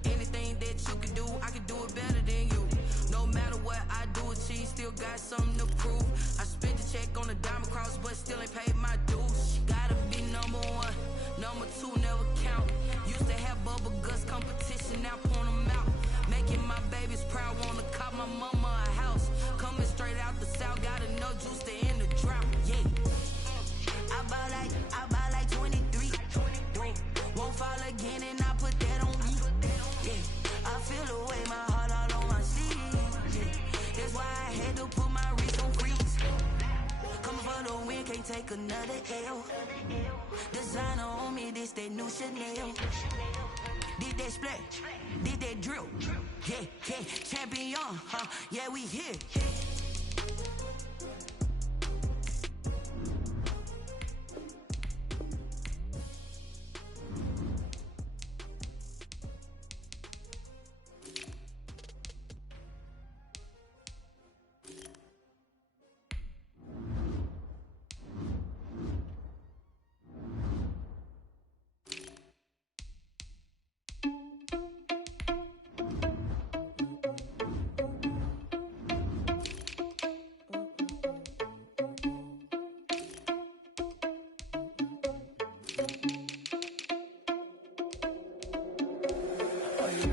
Anything that you can do, I can do it better than you. No matter what I do, achieve, still got something to prove. I spent the check on the diamond cross, but still ain't paid my dues. Gotta be number one, number two never count. Used to have bubble guts competition, now point them out. Making my babies proud, wanna cop my mama a house. Coming straight out the south, got enough juice to end the drought. Yeah, I bought like 23. Won't fall again, and I put that on me. Yeah, I feel the way, my heart all on my sleeve. Yeah, that's why I had to put my wrist on freeze. Coming for the win, can't take another L. Designer on me, this that new Chanel. Did that splash, did that drill. Yeah, champion, yeah, we here.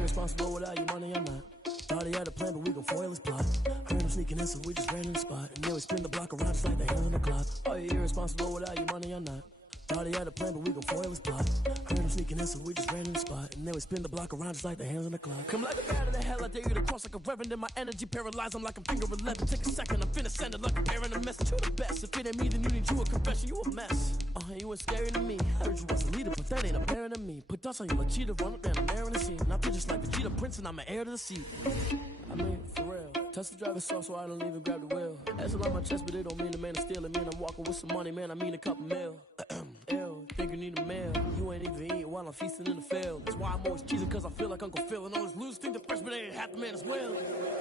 Responsible without your money, I'm not. Thought he had a plan, but we gon' foil his plot. Heard him sneaking in, so we just ran in the spot. And then we spin the block around just like the hands on the clock. Oh, you're irresponsible without your money, I'm not. Thought he had a plan, but we gon' foil his plot. Heard him sneaking in, so we just ran in the spot. And then we spin the block around just like the hands on the clock. Come like a bat of the hell, I dare you to cross like a reverend. And my energy paralyzed, I'm like a finger 11. Take a second, I'm finna send it like a bear in a message to the best. If it ain't me, then you need you a confession, you a mess. You was scary to me. Heard you was a leader, but that ain't apparent to me. Put dust on you like cheetah, run up down the air in the scene. And I feel just like Vegeta Prince, and I'm an heir to the seat. I mean, for real. Touch the driver's soft, so I don't even grab the wheel. That's on my chest, but it don't mean the man is stealing. Man, I'm walking with some money, man, I mean a couple mil. Ew, think you need a meal. You ain't even eating while I'm feasting in the field. That's why I'm always cheesing, cause I feel like Uncle Phil. And all those losers think the freshman ain't half the man as well.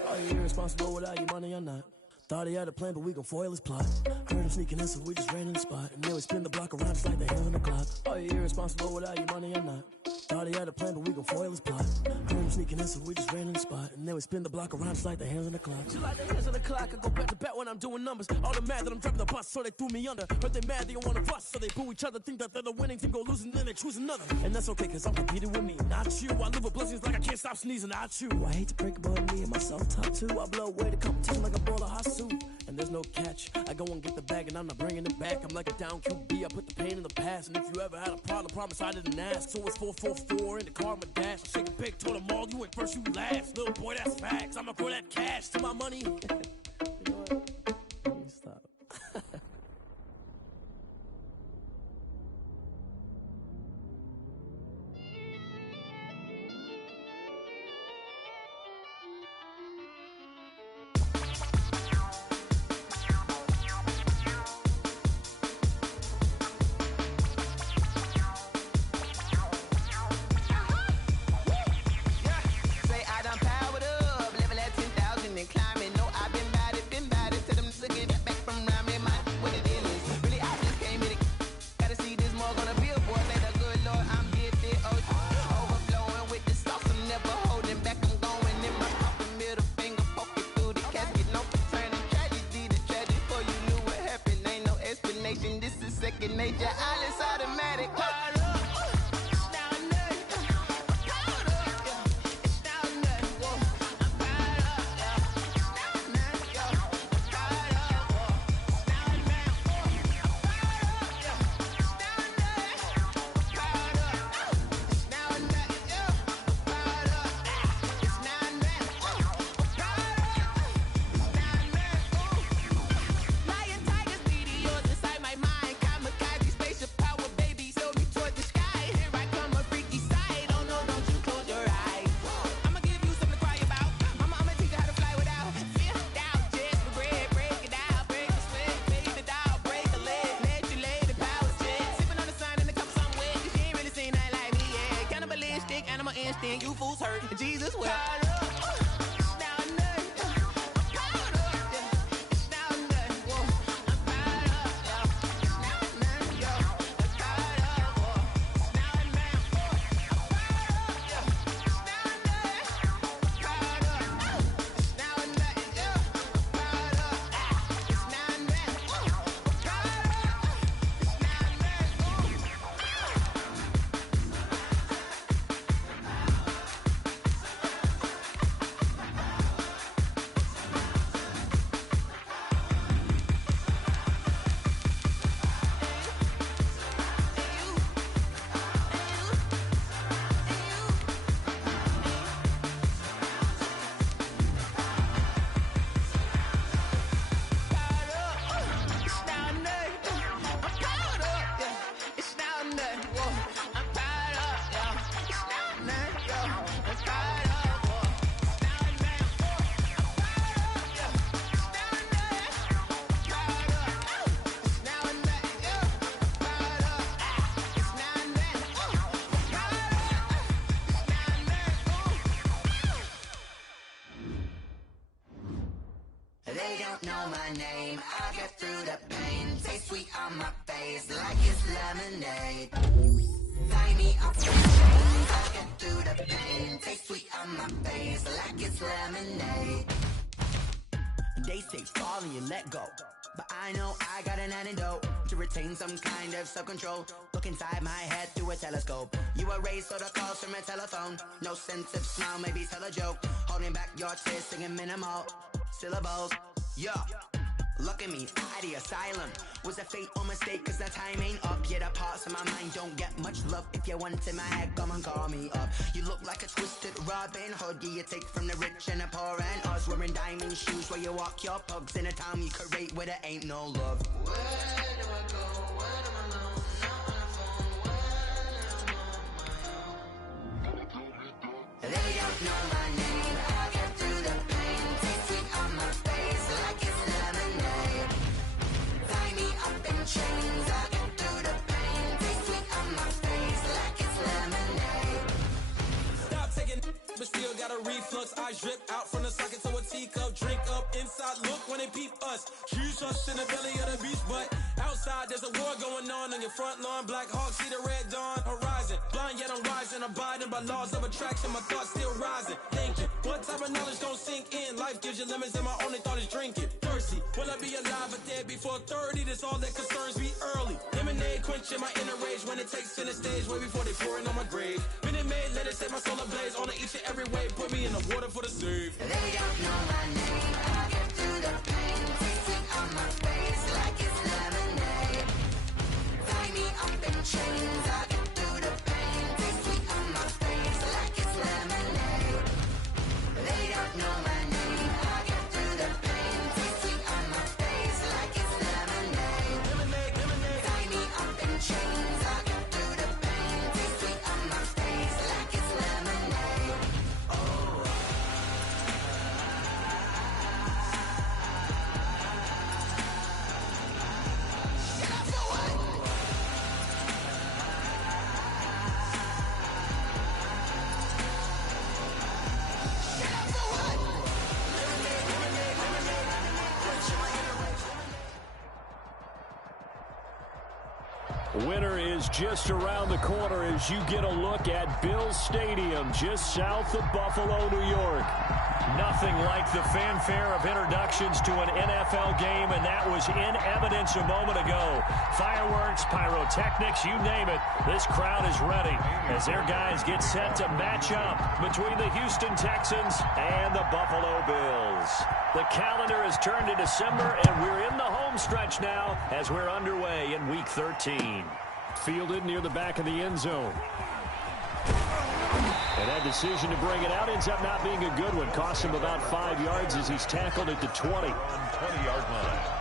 Are you irresponsible without your money or not? Thought he had a plan, but we gon' foil his plot. Heard him sneaking in, so we just ran in the spot. And then we spin the block around just like the hands on the clock. Are you irresponsible without your money or not? Thought he had a plan, but we gon' foil his plot. Heard him sneaking in, so we just ran in the spot. And then we spin the block around just like the hands on the clock. Just like the hands on the clock, I go back to back when I'm doing numbers. All the mad that I'm driving the bus, so they threw me under. Heard they mad, they don't wanna bust, so they boo each other. Think that they're the winning team, go losing, then they choose another. And that's okay, cause I'm competing with me, not you. I live with blessings like I can't stop sneezing, not you. I hate to break it, but me and myself top two. I blow away the competition like a bowl of hot soup. And there's no catch. I go and get the bag and I'm not bringing it back. I'm like a down QB, I put the pain in the past. And if you ever had a problem, promise I didn't ask. So it's 444 in the car, my dash. I shake a big, told them all, you ain't first, you last. Little boy, that's facts. I'ma throw that cash to my money. You know what? You need to stop. Lion, tigers, meteors inside my mind. Kamikaze, spaceship power, baby. Show me hurt. Jesus will. They don't know my name. I get through the pain. Taste sweet on my face like it's lemonade. Tie me up in chains. I get through the pain. Taste sweet on my face like it's lemonade. They say fall and you let go, but I know I got an antidote to retain some kind of self-control. Look inside my head through a telescope. You erase all the calls from a telephone. No sense of smile, maybe tell a joke. Holding back your tears, singing minimal syllables. Yeah, look at me, out the asylum. Was a fate or mistake, cause the time ain't up. Yeah, the parts of my mind don't get much love. If you want in my head, come and call me up. You look like a twisted Robin Hood. Yeah, you take from the rich and the poor and us. Wearing diamond shoes where you walk your pugs in a town you create where there ain't no love. Where do I go? Where am I alone? Not on the phone. When I'm on my own. They don't know my name. I get through the pain. Taste sweet on my face like it's lemonade. Tie me up in chains. I get through the pain. Taste sweet on my face like it's lemonade. Stop taking but still got a reflux. Eyes drip out from the socket to a teacup. Drink up inside, look when they peep us. Choose us in the belly of the beast, but outside there's a war going on your front lawn. Black Hawk, see the red dawn horizon. Blind yet I'm rising, abiding by laws of attraction. My thoughts still rising, thinking what type of knowledge don't sink in. Life gives you lemons and my only thought is drinking. Thirsty, will I be alive or dead before 30? That's all that concerns me early. Lemonade quenching my inner rage when it takes center stage way before they pour it on my grave. Minute Maid, let it set my soul ablaze on each and every way. Put me in the water for the save. They don't know my name. I get through the pain. Taste sweet on my face like it's lemonade. Tie me up in chains. I get through the pain. Taste sweet on my face like it's lemonade. They don't know my name. I get through the pain. Taste sweet on my face like it's lemonade. Tie me up in chains. I get through the pain. Taste sweet on my face like it's lemonade. Winter is just around the corner as you get a look at Bills Stadium just south of Buffalo, New York. Nothing like the fanfare of introductions to an NFL game, and that was in evidence a moment ago. Fireworks, pyrotechnics, you name it. This crowd is ready as their guys get set to match up between the Houston Texans and the Buffalo Bills. The calendar has turned to December, and we're in the home stretch now as we're underway in Week 13. Fielded near the back of the end zone. And that decision to bring it out ends up not being a good one. Cost him about 5 yards as he's tackled at the 20. On 20-yard line.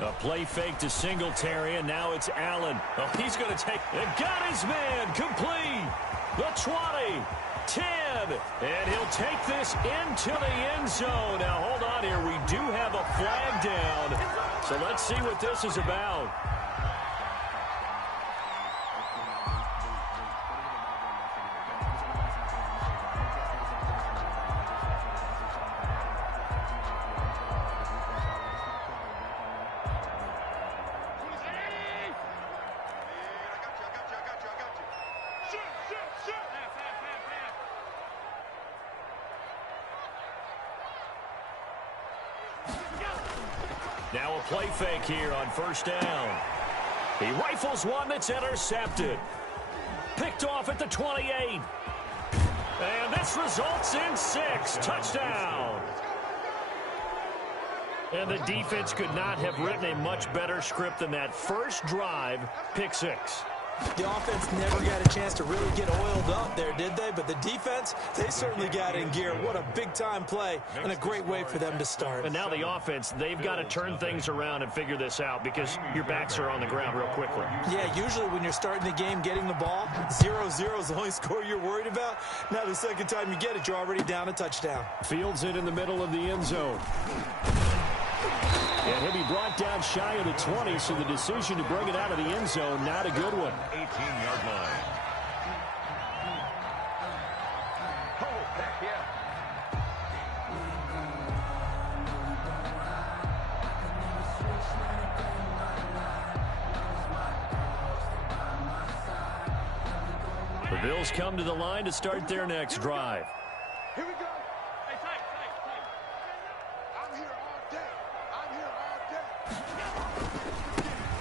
A play fake to Singletary, and now it's Allen. Oh, he's going to take it. Got his man complete. The 20, 10, and he'll take this into the end zone. Now, hold on here. We do have a flag down, so let's see what this is about. Now a play fake here on first down. He rifles one that's intercepted. Picked off at the 28. And this results in 6. Touchdown. And the defense could not have written a much better script than that first drive, pick 6. The offense never got a chance to really get oiled up there, did they? But the defense, they certainly got in gear. What a big-time play and a great way for them to start. And now the offense, they've got to turn things around and figure this out because your backs are on the ground real quickly. Yeah, usually when you're starting the game getting the ball, 0-0 is the only score you're worried about. Now the second time you get it, you're already down a touchdown. Fields it in the middle of the end zone. And he'll be brought down shy of the 20, so the decision to bring it out of the end zone, not a good one. 18-yard line. The Bills come to the line to start their next drive. Here we go.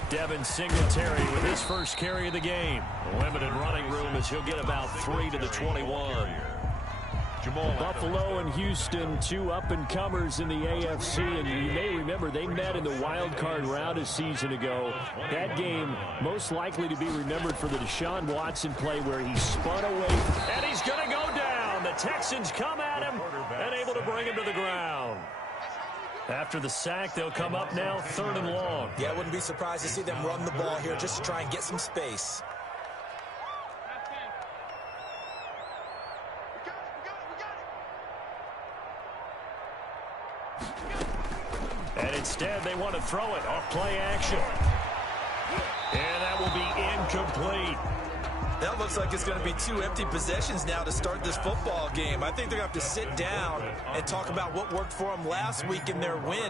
Devin Singletary with his first carry of the game. Limited running room as he'll get about 3 to the 21. Buffalo and Houston, 2 up-and-comers in the AFC, and you may remember they met in the wild card round a season ago. That game most likely to be remembered for the Deshaun Watson play where he spun away, and he's going to go down. The Texans come at him and able to bring him to the ground. After the sack, they'll come up now 3rd and long. Yeah, I wouldn't be surprised to see them run the ball here just to try and get some space. And instead, they want to throw it off play action. And that will be incomplete. That looks like it's going to be 2 empty possessions now to start this football game. I think they're going to have to sit down and talk about what worked for them last week in their win.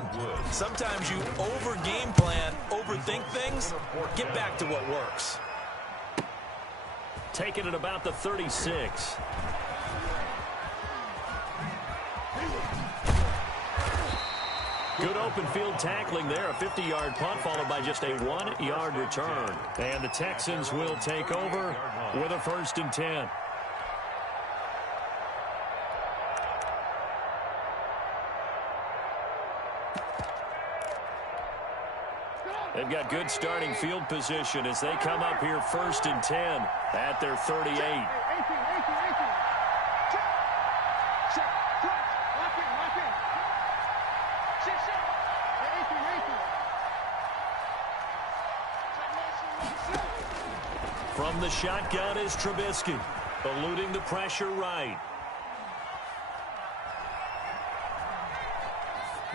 Sometimes you over-game plan, overthink things, get back to what works. Taking it about the 36. Good open field tackling there. A 50-yard punt followed by just a 1-yard return. And the Texans will take over with a 1st and 10. They've got good starting field position as they come up here 1st and 10 at their 38. From the shotgun is Trubisky, eluding the pressure right.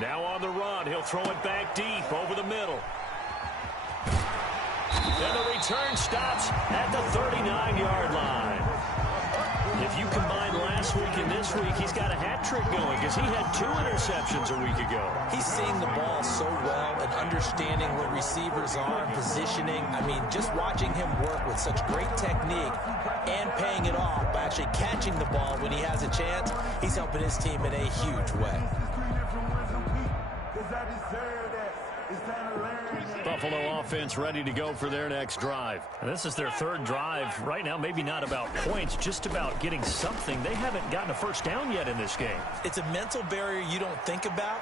Now on the run, he'll throw it back deep over the middle. And the return stops at the 39-yard line. If you combine last week and this week, he's got a hat trick going because he had 2 interceptions a week ago. He's seeing the ball so well and understanding where receivers are and positioning. I mean, just watching him work with such great technique and paying it off by actually catching the ball when he has a chance, he's helping his team in a huge way. Buffalo offense ready to go for their next drive. And this is their 3rd drive. Right now, maybe not about points, just about getting something. They haven't gotten a first down yet in this game. It's a mental barrier you don't think about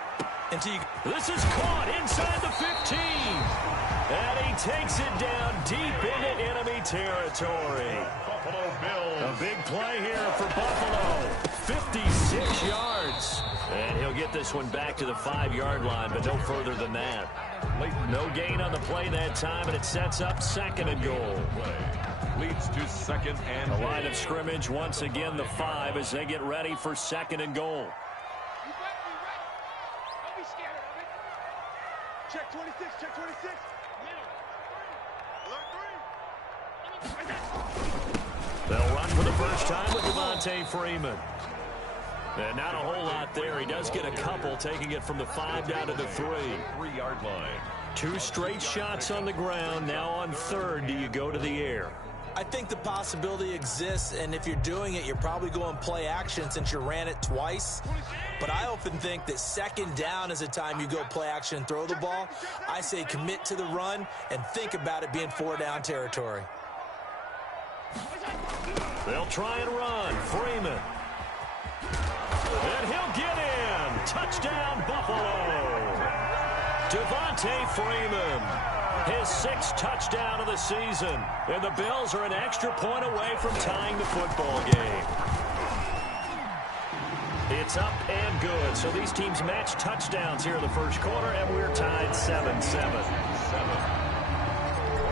until you... This is caught inside the 15. And he takes it down deep into enemy territory. Buffalo Bills. A big play here for Buffalo. 56 yards. And he'll get this one back to the 5-yard line, but no further than that. No gain on the play that time, and it sets up 2nd and goal. Leads to 2nd and The line of scrimmage, once again, the 5 as they get ready for 2nd and goal. Don't be scared of it. Check 26, check 26. They'll run for the first time with Devontae Freeman. And not a whole lot there. He does get a couple, taking it from the 5 down to the 3. 3-yard line. 2 straight shots on the ground. Now on 3rd, do you go to the air? I think the possibility exists, and if you're doing it, you're probably going play action since you ran it twice. But I often think that 2nd down is a time you go play action and throw the ball. I say commit to the run and think about it being 4-down territory. They'll try and run. Freeman. And he'll get in. Touchdown, Buffalo. Devontae Freeman. His 6th touchdown of the season. And the Bills are an extra point away from tying the football game. It's up and good. So these teams match touchdowns here in the first quarter, and we're tied 7-7.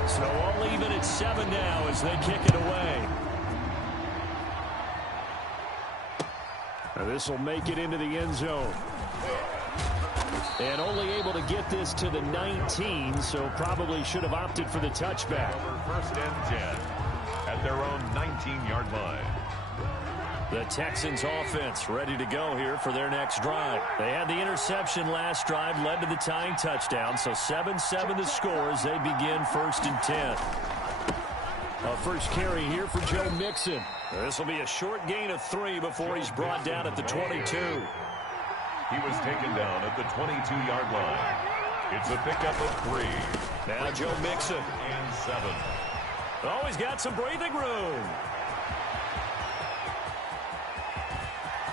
So all even at 7 now as they kick it away. This will make it into the end zone. And only able to get this to the 19, so probably should have opted for the touchback. 1st and 10 at their own 19-yard line. The Texans offense ready to go here for their next drive. They had the interception last drive, led to the tying touchdown, so 7-7 the score as they begin 1st and 10. A first carry here for Joe Mixon. This will be a short gain of 3 before he's brought down at the 22. He was taken down at the 22-yard line. It's a pickup of 3. Now Joe Mixon. And 7. Oh, he's got some breathing room.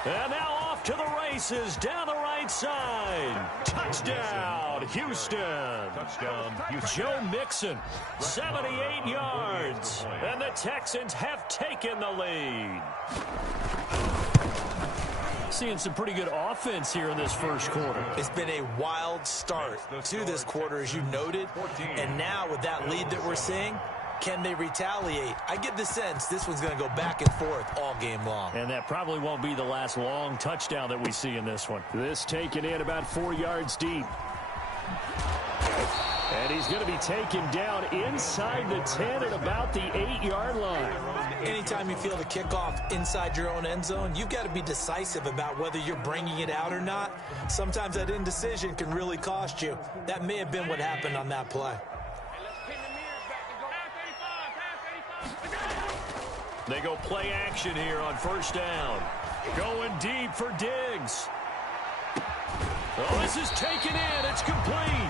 And now off to the races down the right side. Touchdown, Houston. Touchdown, Houston. Joe Mixon, 78 yards. And the Texans have taken the lead. Seeing some pretty good offense here in this first quarter. It's been a wild start to this quarter, as you noted. And now with that lead that we're seeing, can they retaliate? I get the sense this one's going to go back and forth all game long. And that probably won't be the last long touchdown that we see in this one. This taken in about 4 yards deep. And he's going to be taken down inside the 10 at about the 8-yard line. Anytime you feel the kickoff inside your own end zone, you've got to be decisive about whether you're bringing it out or not. Sometimes that indecision can really cost you. That may have been what happened on that play. They go play action here on 1st down. Going deep for Diggs. Oh, this is taken in. It's complete.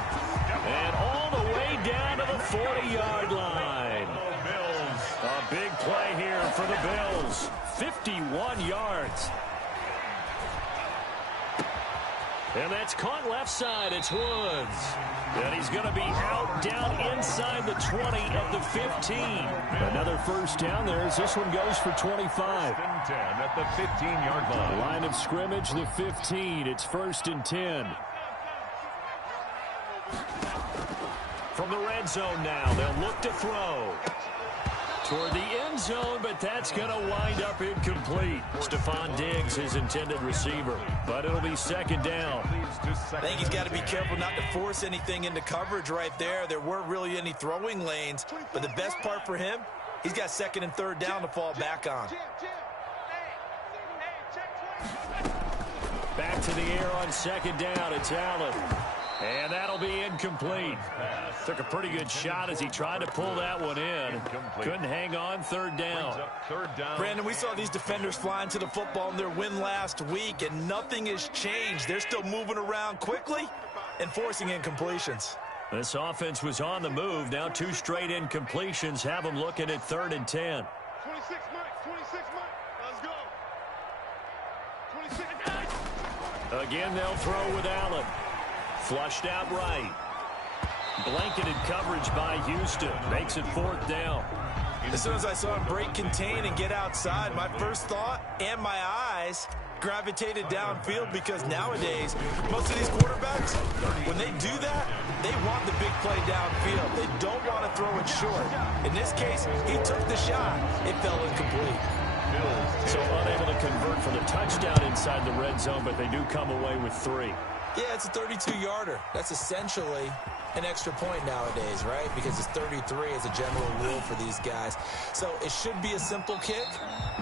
And all the way down to the 40-yard line. A big play here for the Bills. 51 yards. And that's caught left side. It's Woods. And he's going to be out down inside the 20 of the 15. Another first down there as this one goes for 25. 10 at the 15-yard line. Line of scrimmage, the 15. It's 1st and 10. From the red zone now, they'll look to throw. Toward the end zone, but that's going to wind up incomplete. Stephon Diggs, his intended receiver, but it'll be 2nd down. I think he's got to be careful not to force anything into coverage right there. There weren't really any throwing lanes, but the best part for him, he's got 2nd and 3rd down to fall back on. Back to the air on 2nd down. It's Allen. And that'll be incomplete. Took a pretty good shot as he tried to pull that one in. Couldn't hang on. 3rd down. Brandon, we saw these defenders flying to the football in their win last week, and nothing has changed. They're still moving around quickly and forcing incompletions. This offense was on the move. Now 2 straight incompletions have them looking at 3rd and 10. 26 Mike. Let's go. 26. Again, they'll throw with Allen. Flushed out right. Blanketed coverage by Houston. Makes it 4th down. As soon as I saw him break contain and get outside, my first thought and my eyes gravitated downfield, because nowadays, most of these quarterbacks, when they do that, they want the big play downfield. They don't want to throw it short. In this case, he took the shot. It fell incomplete. So unable to convert for the touchdown inside the red zone, but they do come away with 3. Yeah, it's a 32-yarder. That's essentially an extra point nowadays, right? Because it's 33 as a general rule for these guys. So it should be a simple kick.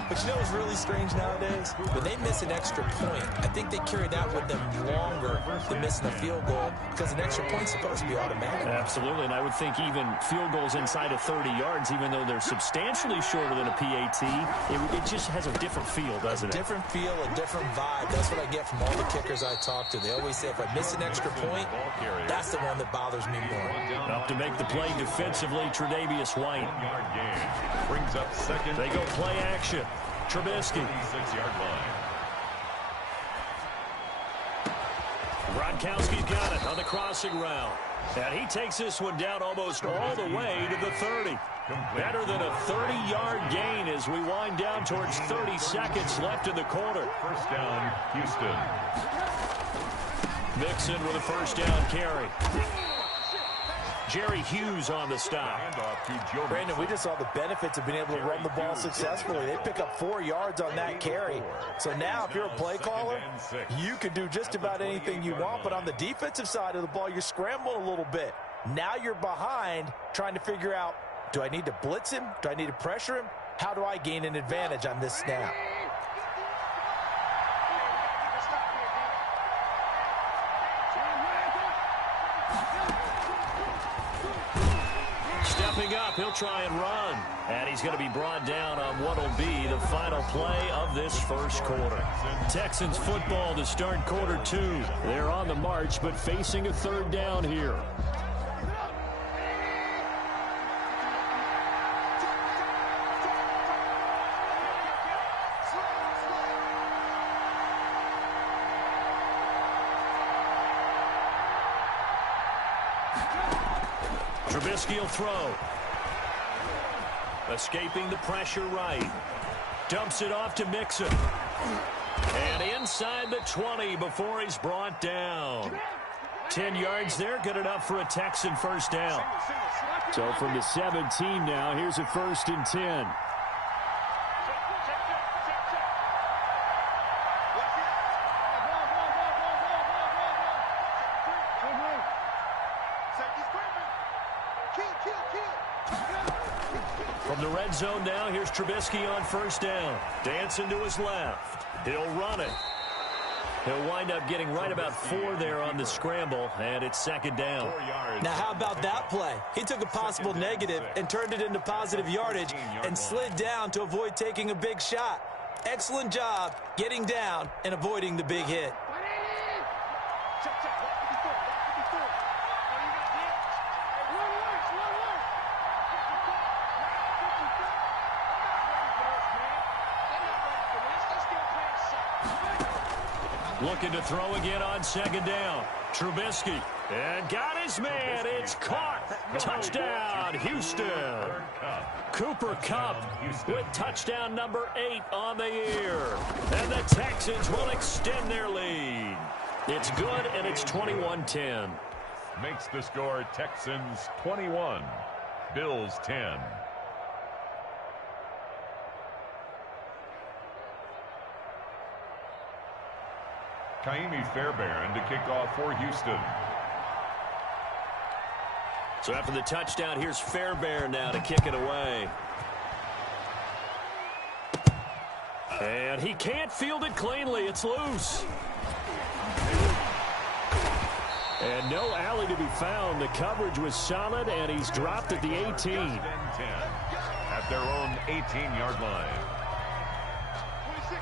But you know what's really strange nowadays? When they miss an extra point, I think they carry that with them longer than missing a field goal, because an extra point's supposed to be automatic. Absolutely, and I would think even field goals inside of 30 yards, even though they're substantially shorter than a PAT, it just has a different feel, doesn't it? A different feel, a different vibe. That's what I get from all the kickers I talk to. They always say, if I miss an extra point, that's the one that bothers me more. Up to make the play defensively, Tre'Davious White. Brings up second. They go play action. Trubisky. 6-yard line. Gronkowski's got it on the crossing route. And he takes this one down almost all the way to the 30. Better than a 30-yard gain as we wind down towards 30 seconds left in the quarter. First down, Houston. Mixon with a first down carry. Jerry Hughes on the stop. Brandon, we just saw the benefits of being able to run the ball successfully. They pick up 4 yards on that carry. So now if you're a play caller, you can do just about anything you want. But on the defensive side of the ball, you're scrambling a little bit. Now you're behind trying to figure out, do I need to blitz him? Do I need to pressure him? How do I gain an advantage on this snap? Stepping up, he'll try and run. And he's going to be brought down on what will be the final play of this first quarter. Texans football to start quarter 2. They're on the march, but facing a 3rd down here. Trubisky will throw. Escaping the pressure right. Dumps it off to Mixon. And inside the 20 before he's brought down. 10 yards there, good enough for a Texan first down. So from the 17 now, here's a 1st and 10. From the red zone now, here's Trubisky on first down. Dancing to his left. He'll run it. He'll wind up getting right about 4 there on the scramble, and it's 2nd down. Now, how about that play? He took a possible negative and turned it into positive yardage and slid down to avoid taking a big shot. Excellent job getting down and avoiding the big hit. Looking to throw again on 2nd down. Trubisky. And got his man. It's caught. Touchdown, Houston. Cooper Kupp with touchdown number 8 on the year. And the Texans will extend their lead. It's good, and it's 21-10. Makes the score Texans 21, Bills 10. Kaimi Fairbairn to kick off for Houston. So after the touchdown, here's Fairbairn now to kick it away. And he can't field it cleanly. It's loose. And no alley to be found. The coverage was solid, and he's dropped at the 18. At their own 18-yard line.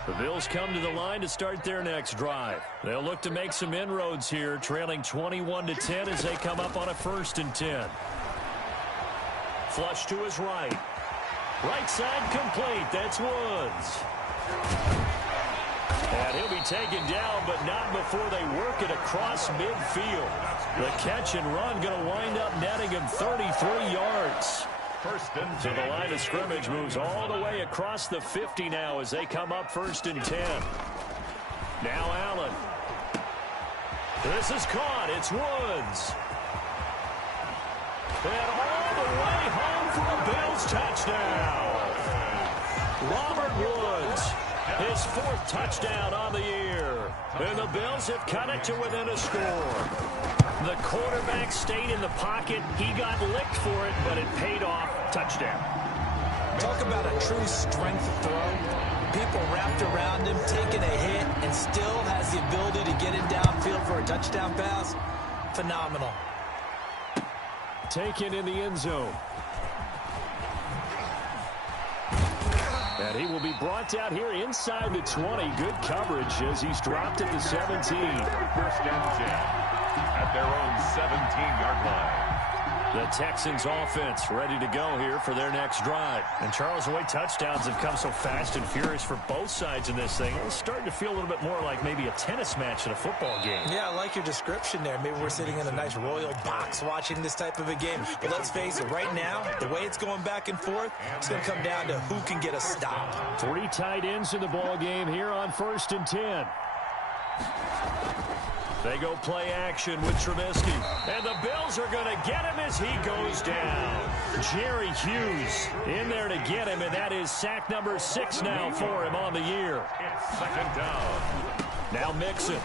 The Bills come to the line to start their next drive. They'll look to make some inroads here, trailing 21-10 as they come up on a 1st and 10. Flush to his right. Right side complete. That's Woods. And he'll be taken down, but not before they work it across midfield. The catch and run going to wind up netting him 33 yards. So the line of scrimmage moves all the way across the 50 now as they come up 1st and 10. Now Allen. This is caught. It's Woods. And all the way home for a Bills touchdown. Robert Woods, his 4th touchdown on the year. And the Bills have cut it to within a score. The quarterback stayed in the pocket. He got licked for it, but it paid off. Touchdown. Talk about a true strength throw. People wrapped around him, taking a hit, and still has the ability to get it downfield for a touchdown pass. Phenomenal. Taken in the end zone. And he will be brought down here inside the 20. Good coverage as he's dropped at the 17. 1st and 10 at their own 17-yard line. The Texans offense ready to go here for their next drive. And Charles, the way touchdowns have come so fast and furious for both sides in this thing, it's starting to feel a little bit more like maybe a tennis match in a football game. Yeah, I like your description there. Maybe we're sitting in a nice royal box watching this type of a game. But let's face it, right now, the way it's going back and forth, it's going to come down to who can get a stop. 3 tight ends in the ball game here on 1st and 10. They go play action with Trubisky. And the Bills are going to get him as he goes down. Jerry Hughes in there to get him, and that is sack number 6 now for him on the year. It's 2nd down. Now Mixon.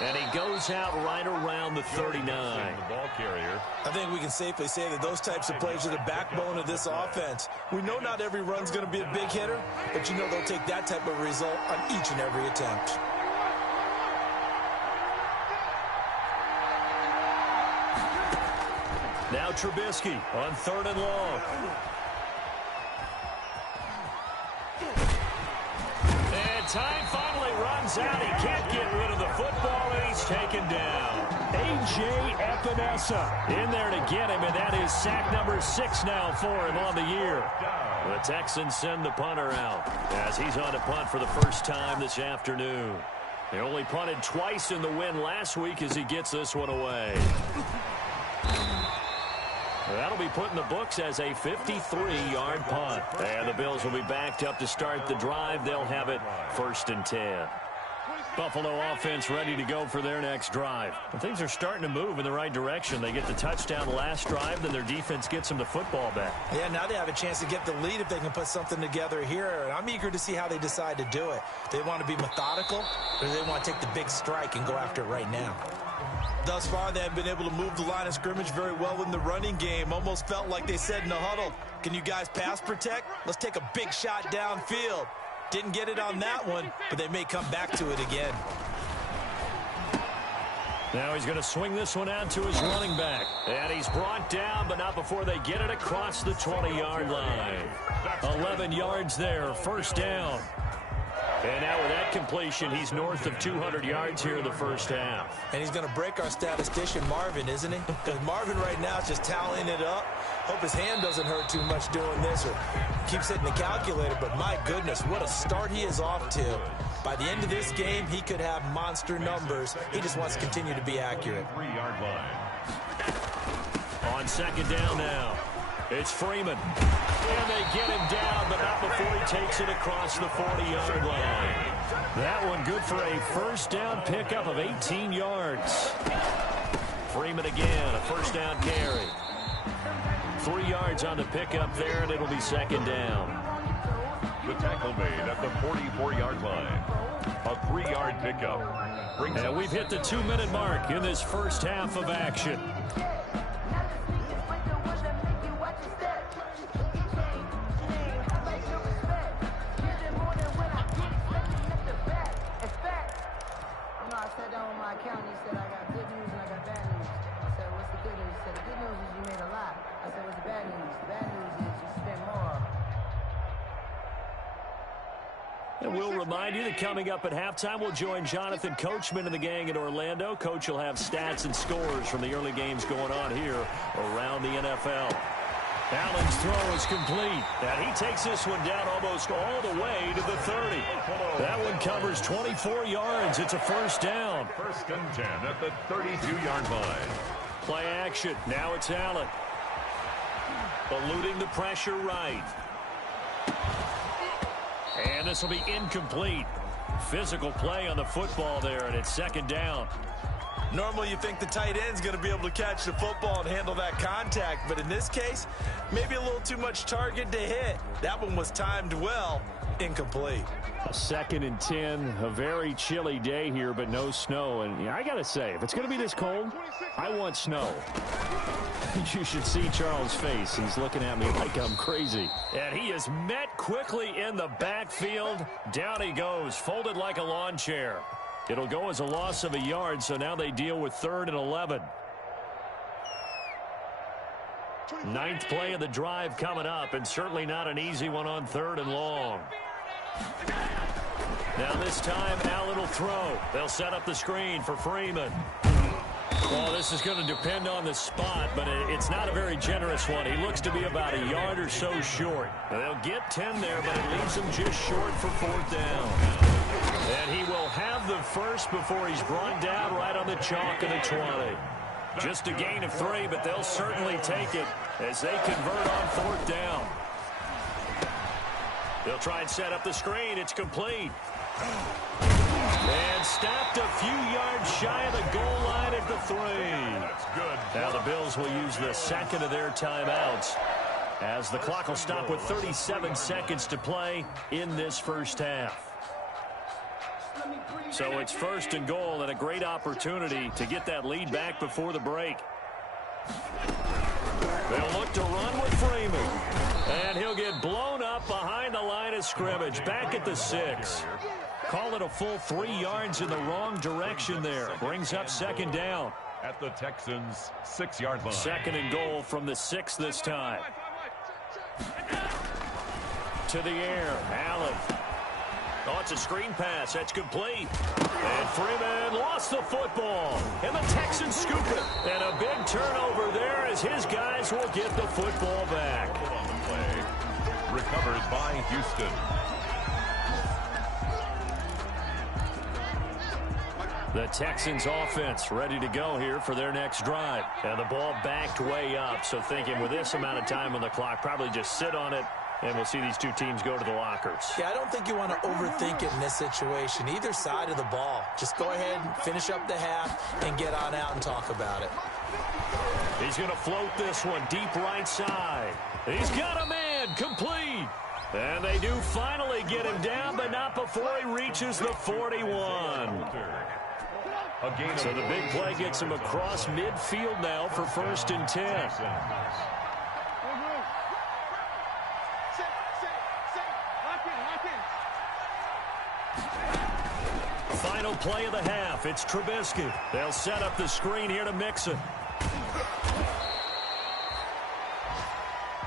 And he goes out right around the 39. The ball carrier. I think we can safely say that those types of plays are the backbone of this offense. We know not every run's going to be a big hitter, but you know they'll take that type of result on each and every attempt. Now Trubisky on 3rd and long. And time finally runs out. He can't get rid of the football, and he's taken down. A.J. Epinesa in there to get him, and that is sack number 6 now for him on the year. The Texans send the punter out as he's on to punt for the first time this afternoon. They only punted twice in the win last week as he gets this one away. That'll be put in the books as a 53-yard punt. And the Bills will be backed up to start the drive. They'll have it 1st and 10. Buffalo offense ready to go for their next drive. And things are starting to move in the right direction. They get the touchdown last drive, then their defense gets them the football back. Yeah, now they have a chance to get the lead if they can put something together here. And I'm eager to see how they decide to do it. They want to be methodical, or they want to take the big strike and go after it right now. Thus far, they have been able to move the line of scrimmage very well in the running game. Almost felt like they said in the huddle, can you guys pass protect? Let's take a big shot downfield. Didn't get it on that one, but they may come back to it again. Now he's going to swing this one out to his running back. And he's brought down, but not before they get it across the 20-yard line. 11 yards there, 1st down. And now with that completion, he's north of 200 yards here in the first half. And he's going to break our statistician, Marvin, isn't he? Because Marvin right now is just tallying it up. Hope his hand doesn't hurt too much doing this or keeps hitting the calculator. But my goodness, what a start he is off to. By the end of this game, he could have monster numbers. He just wants to continue to be accurate. 3-yard line. On 2nd down now. It's Freeman. And they get him down, but not before he takes it across the 40-yard line. That one good for a 1st down pickup of 18 yards. Freeman again, a 1st down carry. 3 yards on the pickup there, and it'll be 2nd down. The tackle made at the 44-yard line. A 3-yard pickup. And we've hit the 2-minute mark in this first half of action. And we'll remind you that coming up at halftime, we'll join Jonathan Coachman and the gang in Orlando. Coach will have stats and scores from the early games going on here around the NFL. Allen's throw is complete. And he takes this one down almost all the way to the 30. That one covers 24 yards. It's a first down. First and 10 at the 32-yard line. Play action. Now it's Allen. Eluding the pressure right. And this will be incomplete. Physical play on the football there, and it's second down. Normally you think the tight end's going to be able to catch the football and handle that contact, but in this case, maybe a little too much target to hit. That one was timed well, incomplete. A 2nd and 10, a very chilly day here, but no snow. And I got to say, if it's going to be this cold, I want snow. You should see Charles' face. He's looking at me like I'm crazy. And he is met quickly in the backfield. Down he goes, folded like a lawn chair. It'll go as a loss of a yard, so now they deal with 3rd and 11. 9th play of the drive coming up, and certainly not an easy one on 3rd and long. Now this time, Allen will throw. They'll set up the screen for Freeman. Well, this is going to depend on the spot, but it's not a very generous one. He looks to be about a yard or so short. They'll get 10 there, but it leaves him just short for 4th down. And he will have the first before he's brought down right on the chalk of the 20. Just a gain of 3, but they'll certainly take it as they convert on 4th down. They'll try and set up the screen. It's complete. And stopped a few yards shy of the goal line at the 3. That's good. Now the Bills will use the 2nd of their timeouts as the clock will stop with 37 seconds to play in this first half. So it's 1st and goal and a great opportunity to get that lead back before the break. They'll look to run with Freeman. And he'll get blown up behind the line of scrimmage. Back at the 6. Call it a full 3 yards in the wrong direction there. Brings up 2nd down. At the Texans' 6-yard line. 2nd and goal from the 6 this time. To the air. Allen. Oh, it's a screen pass. That's complete. And Freeman lost the football. And the Texans scoop it. And a big turnover there as his guys will get the football back. On the play. Recovered by Houston. The Texans offense ready to go here for their next drive. And the ball backed way up. So thinking with this amount of time on the clock, probably just sit on it. And we'll see these two teams go to the lockers. Yeah, I don't think you want to overthink it in this situation. Either side of the ball. Just go ahead and finish up the half and get on out and talk about it. He's going to float this one deep right side. He's got a man complete. And they do finally get him down, but not before he reaches the 41. So the big play gets him across midfield now for 1st and 10. Final play of the half. It's Trubisky. They'll set up the screen here to Mixon.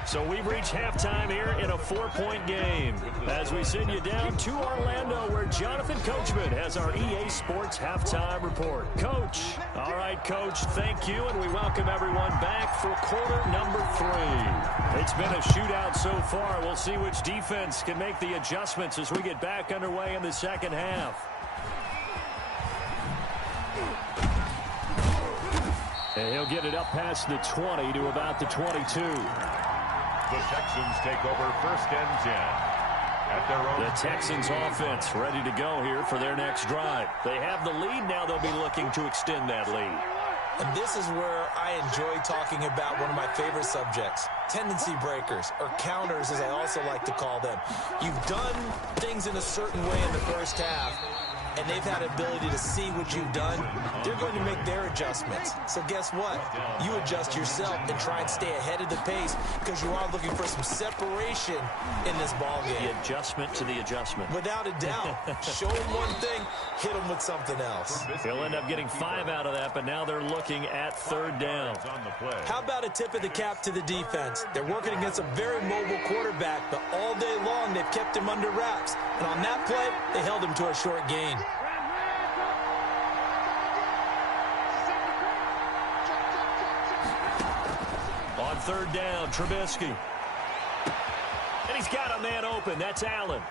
So we've reached halftime here in a 4-point game. As we send you down to Orlando, where Jonathan Coachman has our EA Sports halftime report. Coach. All right, Coach, thank you, and we welcome everyone back for quarter number 3. It's been a shootout so far. We'll see which defense can make the adjustments as we get back underway in the second half. And he'll get it up past the 20 to about the 22. The Texans take over 1st and 10. At their own. The Texans offense ready to go here for their next drive. They have the lead. Now they'll be looking to extend that lead. And this is where I enjoy talking about one of my favorite subjects, tendency breakers, or counters as I also like to call them. You've done things in a certain way in the first half, and they've had ability to see what you've done. They're going to make their adjustments. So guess what? You adjust yourself and try and stay ahead of the pace because you are looking for some separation in this ball game. The adjustment to the adjustment. Without a doubt. Show them one thing, hit them with something else. They'll end up getting 5 out of that, but now they're looking at 3rd down. How about a tip of the cap to the defense? They're working against a very mobile quarterback, but all day long they've kept him under wraps. And on that play, they held him to a short gain. third down. Trubisky. And he's got a man open. That's Allen.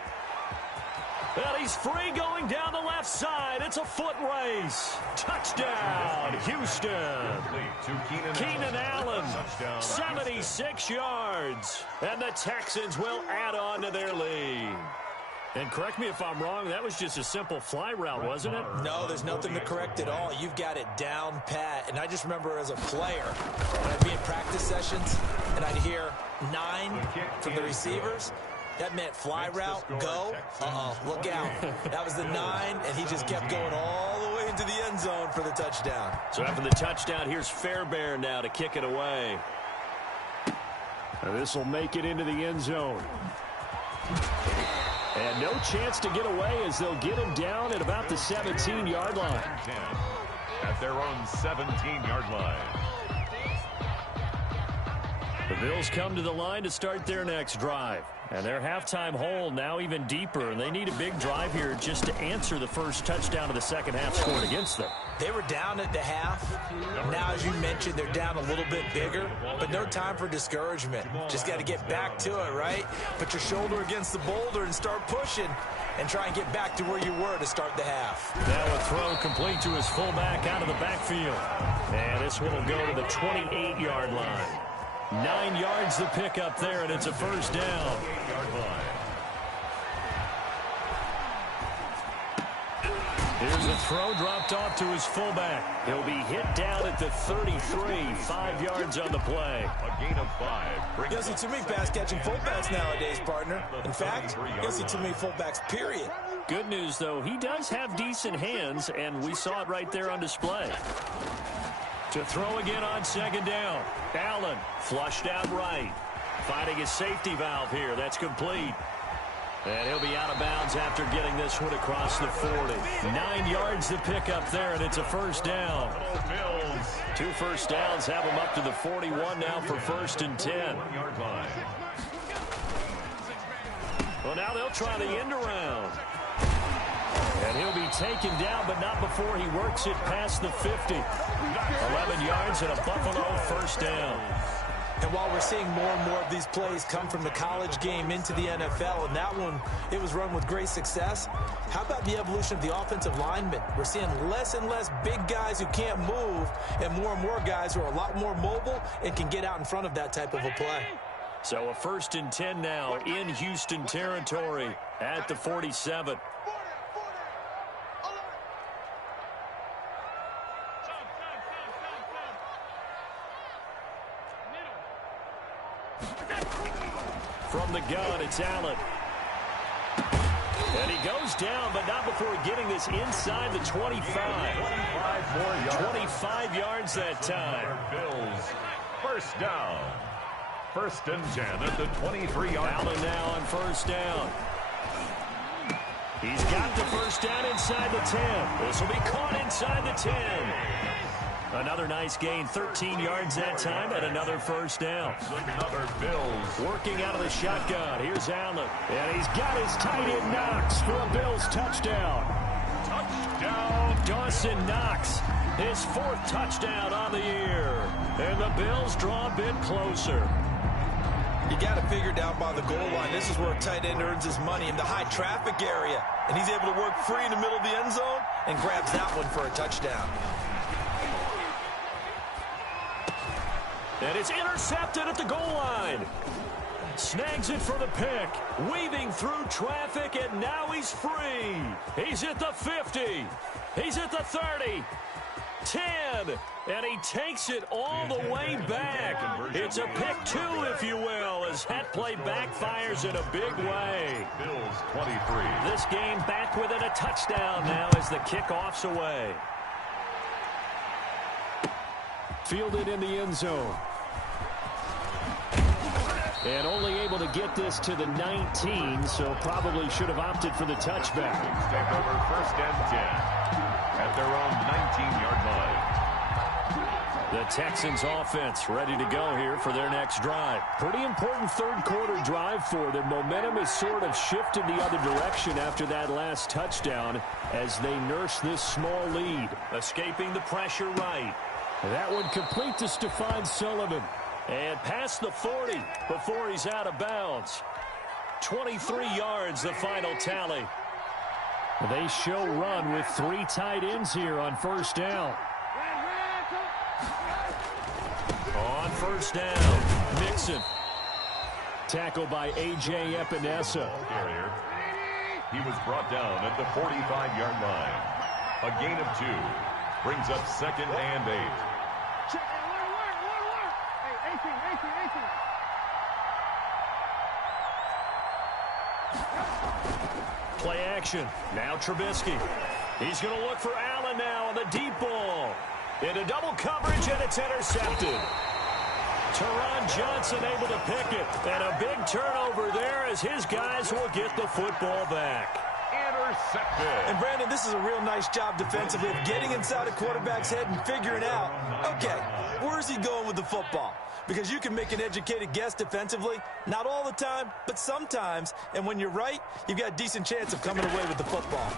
Well, he's free going down the left side. It's a foot race. Touchdown, Houston. Keenan Allen, 76 yards. And the Texans will add on to their lead. And correct me if I'm wrong, that was just a simple fly route, wasn't it? No, there's nothing to correct at all. You've got it down pat. And I just remember as a player, when I'd be in practice sessions, and I'd hear 9 from the receivers. That meant fly route, go, look out. That was the 9, and he just kept going all the way into the end zone for the touchdown. So after the touchdown, here's Fairbairn now to kick it away. This will make it into the end zone. And no chance to get away as they'll get him down at about the 17-yard line. At their own 17-yard line. The Bills come to the line to start their next drive. And their halftime hole now even deeper. And they need a big drive here just to answer the first touchdown of the second half scored against them. They were down at the half. Now, as you mentioned, they're down a little bit bigger. But no time for discouragement. Just got to get back to it, right? Put your shoulder against the boulder and start pushing. And try and get back to where you were to start the half. Now a throw complete to his fullback out of the backfield. And this one will go to the 28-yard line. 9 yards to pick up there, and it's a first down. Here's the throw dropped off to his fullback. He'll be hit down at the 33, 5 yards on the play. A gain of 5. You don't see too many pass-catching fullbacks nowadays, partner. In fact, you don't see too many fullbacks, period. Good news, though, he does have decent hands, and we saw it right there on display. To throw again on second down. Allen flushed out right. Finding his safety valve here. That's complete. And he'll be out of bounds after getting this one across the 40. 9 yards to pick up there, and it's a first down. 2 first downs have him up to the 41 now for 1st and 10. Well, now they'll try the end around. And he'll be taken down, but not before he works it past the 50. 11 yards and a Buffalo first down. And while we're seeing more and more of these plays come from the college game into the NFL, and that one, it was run with great success, how about the evolution of the offensive linemen? We're seeing less and less big guys who can't move, and more guys who are a lot more mobile and can get out in front of that type of a play. So a 1st and 10 now in Houston territory at the 47. From the gun, it's Allen. And he goes down, but not before getting this inside the 25. 25 yards that time. Bills, first down. 1st and 10 at the 23-yard line. Allen now on first down. He's got the first down inside the 10. This will be caught inside the 10. Another nice gain, 13 yards that time, and another first down. Another Bills. Working out of the shotgun. Here's Allen. And he's got his tight end Knox for a Bills touchdown. Touchdown. Dawson Knox, his 4th touchdown on the year. And the Bills draw a bit closer. You got to figure down by the goal line. This is where a tight end earns his money in the high traffic area. And he's able to work free in the middle of the end zone and grabs that one for a touchdown. And it's intercepted at the goal line. Snags it for the pick. Weaving through traffic, and now he's free. He's at the 50. He's at the 30. 10. And he takes it all the way back. It's a pick 2, if you will, as that play backfires in a big way. Bills 23. This game back within a touchdown now as the kickoff's away. Fielded in the end zone. And only able to get this to the 19, so probably should have opted for the touchback. Take over 1st and 10 at their own 19-yard line. The Texans offense ready to go here for their next drive. Pretty important 3rd quarter drive for them. Momentum has sort of shifted the other direction after that last touchdown as they nurse this small lead. Escaping the pressure right. That would complete to Stephon Sullivan. And past the 40 before he's out of bounds. 23 yards, the final tally. They show run with 3 tight ends here on first down. On first down, Mixon. Tackle by A.J. Epinesa. Carrier. He was brought down at the 45-yard line. A gain of 2. Brings up 2nd and 8. Play action. Now Trubisky. He's going to look for Allen now on the deep ball. Into double coverage, and it's intercepted. Teron Johnson able to pick it. And a big turnover there as his guys will get the football back. Intercepted. And, Brandon, this is a real nice job defensively of getting inside a quarterback's head and figuring out, okay, where's he going with the football? Because you can make an educated guess defensively, not all the time, but sometimes. And when you're right, you've got a decent chance of coming away with the football.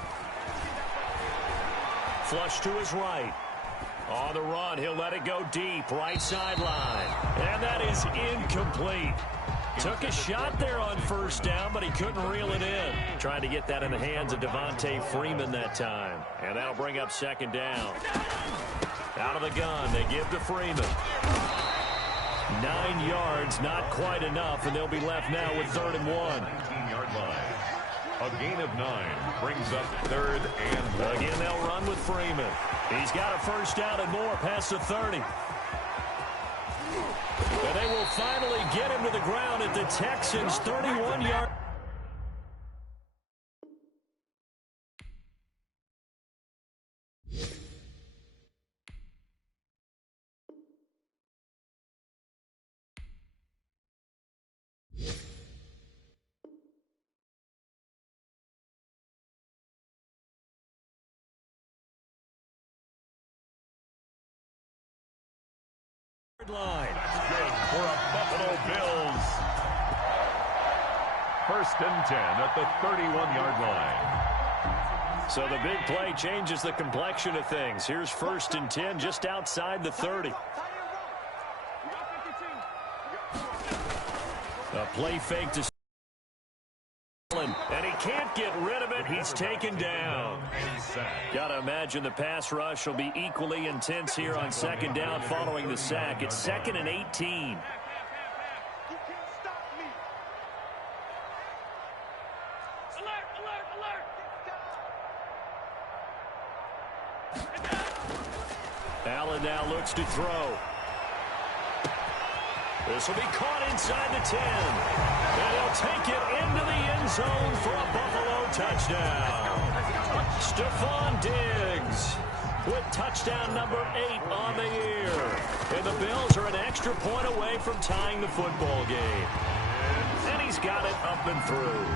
Flush to his right. On the run, he'll let it go deep, right sideline. And that is incomplete. Took a shot there on first down, but he couldn't reel it in. Trying to get that in the hands of Devontae Freeman that time. And that'll bring up 2nd down. Out of the gun, they give to Freeman. 9 yards, not quite enough, and they'll be left now with 3rd and 1. 19-yard line. A gain of 9 brings up 3rd and 1. Again, they'll run with Freeman. He's got a first down and more past the 30. And they will finally get him to the ground at the Texans' 31-yard. Line. That's good for a Buffalo Bills. 1st and 10 at the 31-yard line. So the big play changes the complexion of things. Here's 1st and 10 just outside the 30. A play fake to Allen, and he can't get rid of it. He's taken down. Got to imagine the pass rush will be equally intense here on 2nd down following the sack. It's 2nd and 18. Allen now looks to throw. This will be caught inside the 10. And he'll take it into the end zone for a Buffalo touchdown. Stephon Diggs with touchdown number 8 on the year. And the Bills are an extra point away from tying the football game. And he's got it up and through.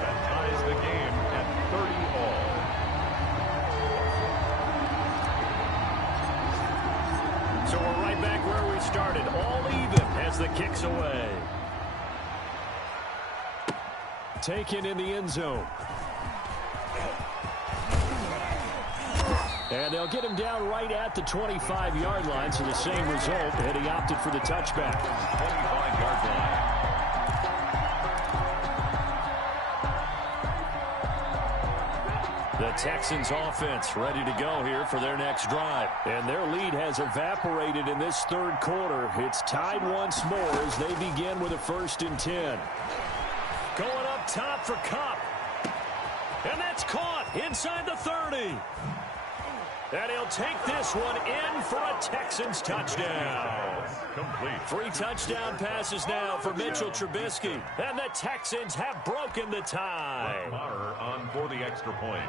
That ties the game at 30 all. So we're right back where we started, all even as the kick's away. Taken in the end zone. And they'll get him down right at the 25-yard line, so the same result, and he opted for the touchback. 25-yard line. The Texans offense ready to go here for their next drive. And their lead has evaporated in this 3rd quarter. It's tied once more as they begin with a 1st and 10. Going up top for Kupp. And that's caught inside the 30. And he'll take this one in for a Texans touchdown. Complete. 3 touchdown passes now for Mitchell Trubisky. And the Texans have broken the tie. Maher on for the extra point.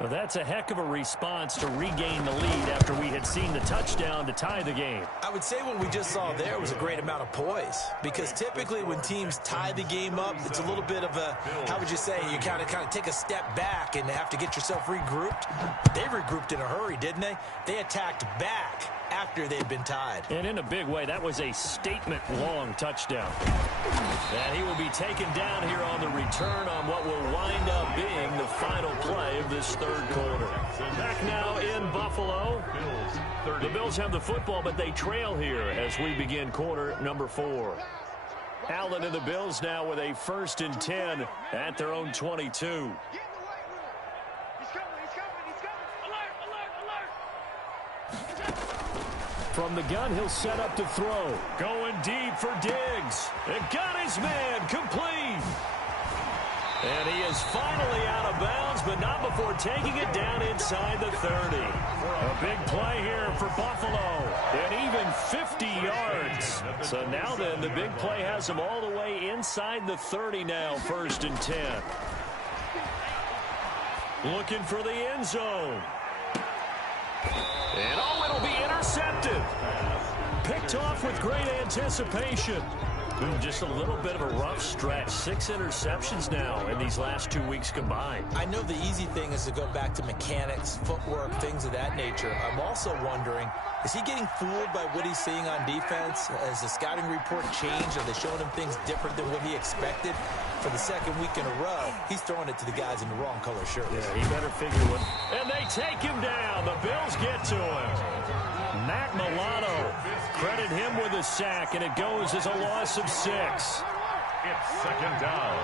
Well, that's a heck of a response to regain the lead after we had seen the touchdown to tie the game. I would say what we just saw there was a great amount of poise, because typically when teams tie the game up, it's a little bit of a, how would you say, you kind of take a step back and have to get yourself regrouped. They regrouped in a hurry, didn't they? They attacked back after they'd been tied. And in a big way, that was a statement-long touchdown. And he will be taken down here on the return on what will wind up being the final play of this third quarter. Back now in Buffalo. The Bills have the football, but they trail here as we begin quarter number 4. Allen and the Bills now with a 1st and 10 at their own 22. From the gun, he'll set up to throw. Going deep for Diggs. It got his man complete. And he is finally out of bounds, but not before taking it down inside the 30. A big play here for Buffalo. And even 50 yards. So now then, the big play has him all the way inside the 30 now, 1st and 10. Looking for the end zone. And oh, it'll be intercepted. Picked off with great anticipation. Just a little bit of a rough stretch. 6 interceptions now in these last 2 weeks combined. I know the easy thing is to go back to mechanics, footwork, things of that nature. I'm also wondering, is he getting fooled by what he's seeing on defense? Has the scouting report changed? Are they showing him things different than what he expected? For the second week in a row, he's throwing it to the guys in the wrong color shirts. Yeah, he better figure what. And they take him down. The Bills get to him. Matt Milano, credit him with a sack, and it goes as a loss of 6. It's 2nd down.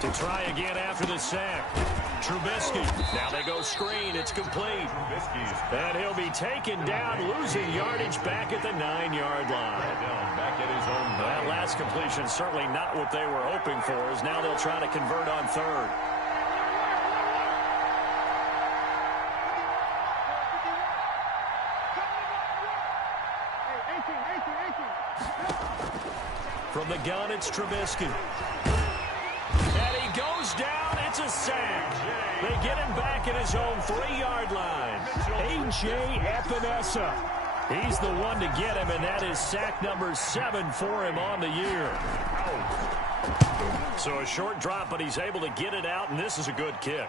To try again after the sack. Trubisky. Now they go screen. It's complete. And he'll be taken down, losing yardage back at the 9-yard line. Back at his own 9. That last completion certainly not what they were hoping for, as now they'll try to convert on 3rd. From the gun, it's Trubisky. And he goes down. It's a sack. They get him back at his own 3-yard line. A.J. Epinesa. He's the one to get him, and that is sack number 7 for him on the year. So a short drop, but he's able to get it out, and this is a good kick.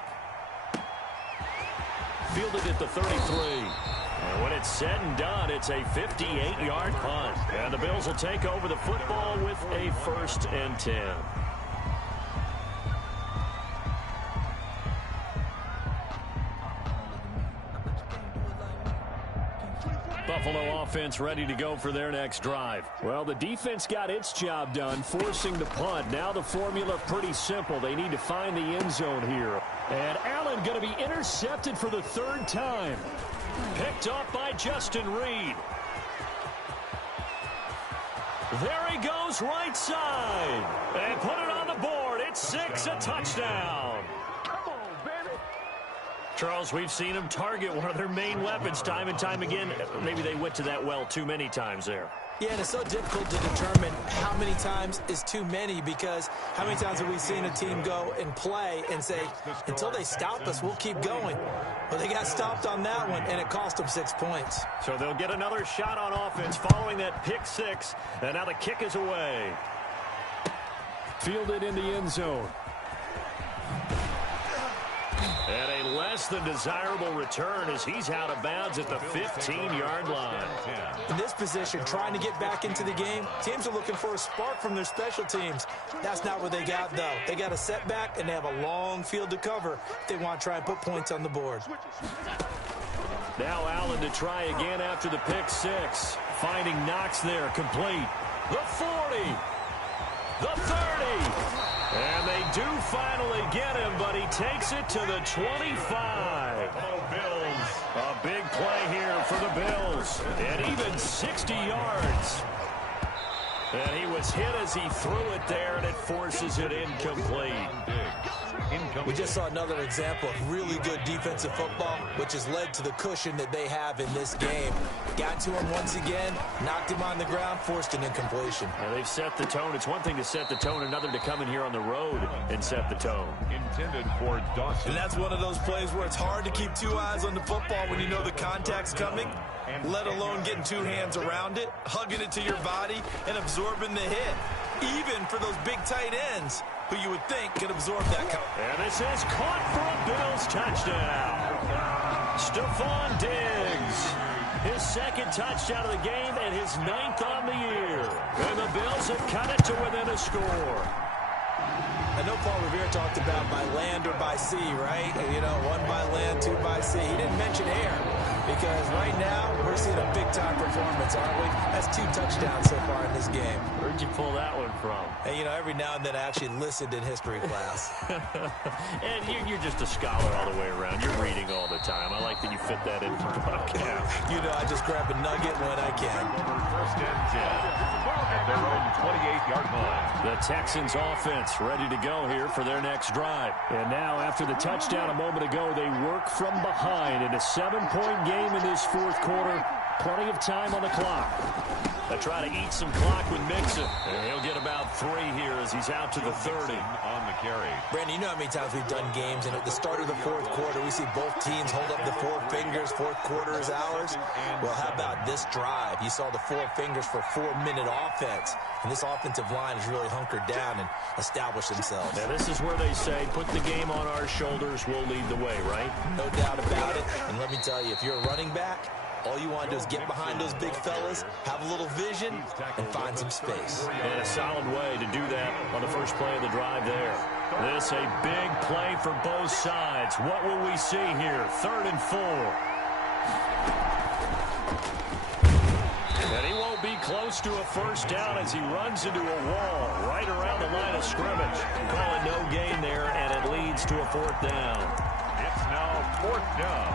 Fielded at the 33. And when it's said and done, it's a 58-yard punt. And the Bills will take over the football with a 1st and 10. Buffalo offense ready to go for their next drive. Well, the defense got its job done, forcing the punt. Now the formula pretty simple. They need to find the end zone here. And Allen going to be intercepted for the 3rd time. Picked off by Justin Reed. There he goes, right side. And put it on the board. It's 6, a touchdown. Come on, baby. Charles, we've seen them target one of their main weapons time and time again. Maybe they went to that well too many times there. Yeah, and it's so difficult to determine how many times is too many, because how many times have we seen a team go and play and say, until they stop us, we'll keep going. Well, they got stopped on that one, and it cost them 6 points. So they'll get another shot on offense following that pick 6, and now the kick is away. Fielded in the end zone. And a less than desirable return as he's out of bounds at the 15-yard line. In this position, trying to get back into the game, teams are looking for a spark from their special teams. That's not what they got, though. They got a setback, and they have a long field to cover if they want to try and put points on the board. Now Allen to try again after the pick 6. Finding Knox there, complete. The 40. The 30. And they do finally get him, but he takes it to the 25. Bills. A big play here for the Bills. And even 60 yards. And he was hit as he threw it there, and it forces it incomplete. We just saw another example of really good defensive football, which has led to the cushion that they have in this game. Got to him once again, knocked him on the ground, forced an incompletion. Well, they've set the tone. It's one thing to set the tone, another to come in here on the road and set the tone. Intended for Dawson. And that's one of those plays where it's hard to keep 2 eyes on the football when you know the contact's coming, let alone getting 2 hands around it, hugging it to your body, and absorbing the hit. Even for those big tight ends, who you would think could absorb that. And this is caught for a Bills touchdown. Stephon Diggs. His second touchdown of the game and his 9th on the year. And the Bills have cut it to within a score. I know Paul Revere talked about by land or by sea, right? You know, 1 by land, 2 by sea. He didn't mention air because right now we're seeing a big-time performance, aren't we? That's 2 touchdowns so far in this game. Where'd you pull that one from? And, you know, every now and then I actually listened in history class. And you're just a scholar all the way around. You're reading all the time. I like that you fit that into the podcast. You know, I just grab a nugget when I can. First and 10 at their own 28-yard line. The Texans offense ready to go here for their next drive. And now after the touchdown a moment ago, they work from behind in a 7-point game in this 4th quarter. Plenty of time on the clock. They try to eat some clock with Mixon. And he'll get about 3 here as he's out to the 30. On the carry. Brandon, you know how many times we've done games, and at the start of the 4th quarter, we see both teams hold up the 4 fingers, 4th quarter is ours. Well, how about this drive? You saw the 4 fingers for 4-minute offense, and this offensive line has really hunkered down and established themselves. Now, this is where they say, put the game on our shoulders, we'll lead the way, right? No doubt about it, and let me tell you, if you're a running back, all you want to do is get behind those big fellas, have a little vision, and find some space. And a solid way to do that on the first play of the drive there. This a big play for both sides. What will we see here? 3rd and 4. And he won't be close to a first down as he runs into a wall right around the line of scrimmage. Call it no gain there, and it leads to a 4th down. It's now 4th down.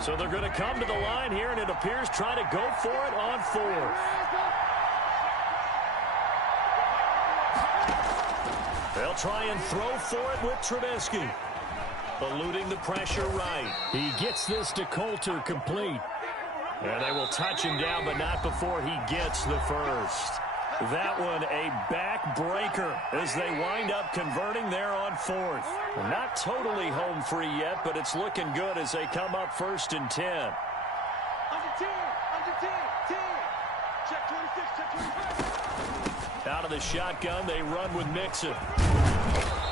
So they're going to come to the line here, and it appears try to go for it on 4th. They'll try and throw for it with Trubisky. Eluding the pressure right. He gets this to Coulter complete. And they will touch him down, but not before he gets the first. That one a backbreaker as they wind up converting there on 4th. Not totally home free yet, but it's looking good as they come up 1st and 10. Under 10, under 10, 10. Check 26, check 25. Out of the shotgun, they run with Mixon.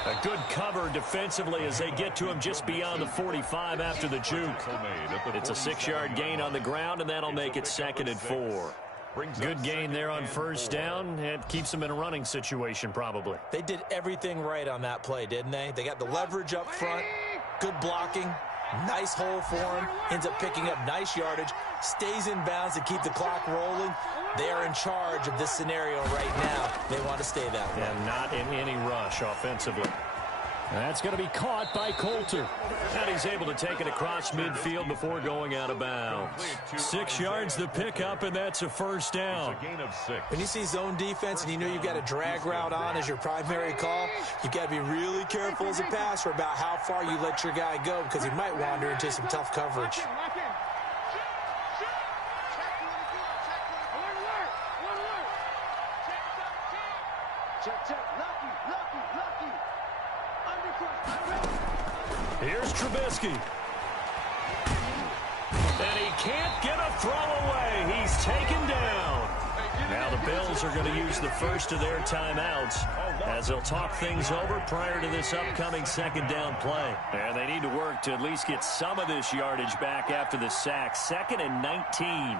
A good cover defensively as they get to him just beyond the 45 after the juke. It's a 6-yard gain on the ground, and that'll make it 2nd and 4. Good gain there on first down. It keeps them in a running situation, probably. They did everything right on that play, didn't they? They got the leverage up front, good blocking, nice hole for him, ends up picking up nice yardage, stays in bounds to keep the clock rolling. They are in charge of this scenario right now. They want to stay that way. And not in any rush offensively. That's going to be caught by Coulter. And he's able to take it across midfield before going out of bounds. 6 yards the pickup, and that's a first down. It's a gain of 6. When you see zone defense and you know you've got a drag route on as your primary call, you've got to be really careful as a passer about how far you let your guy go because he might wander into some tough coverage. Here's Trubisky. And he can't get a throw away. He's taken down. Now the Bills are going to use the first of their timeouts as they'll talk things over prior to this upcoming 2nd down play. And they need to work to at least get some of this yardage back after the sack. 2nd and 19.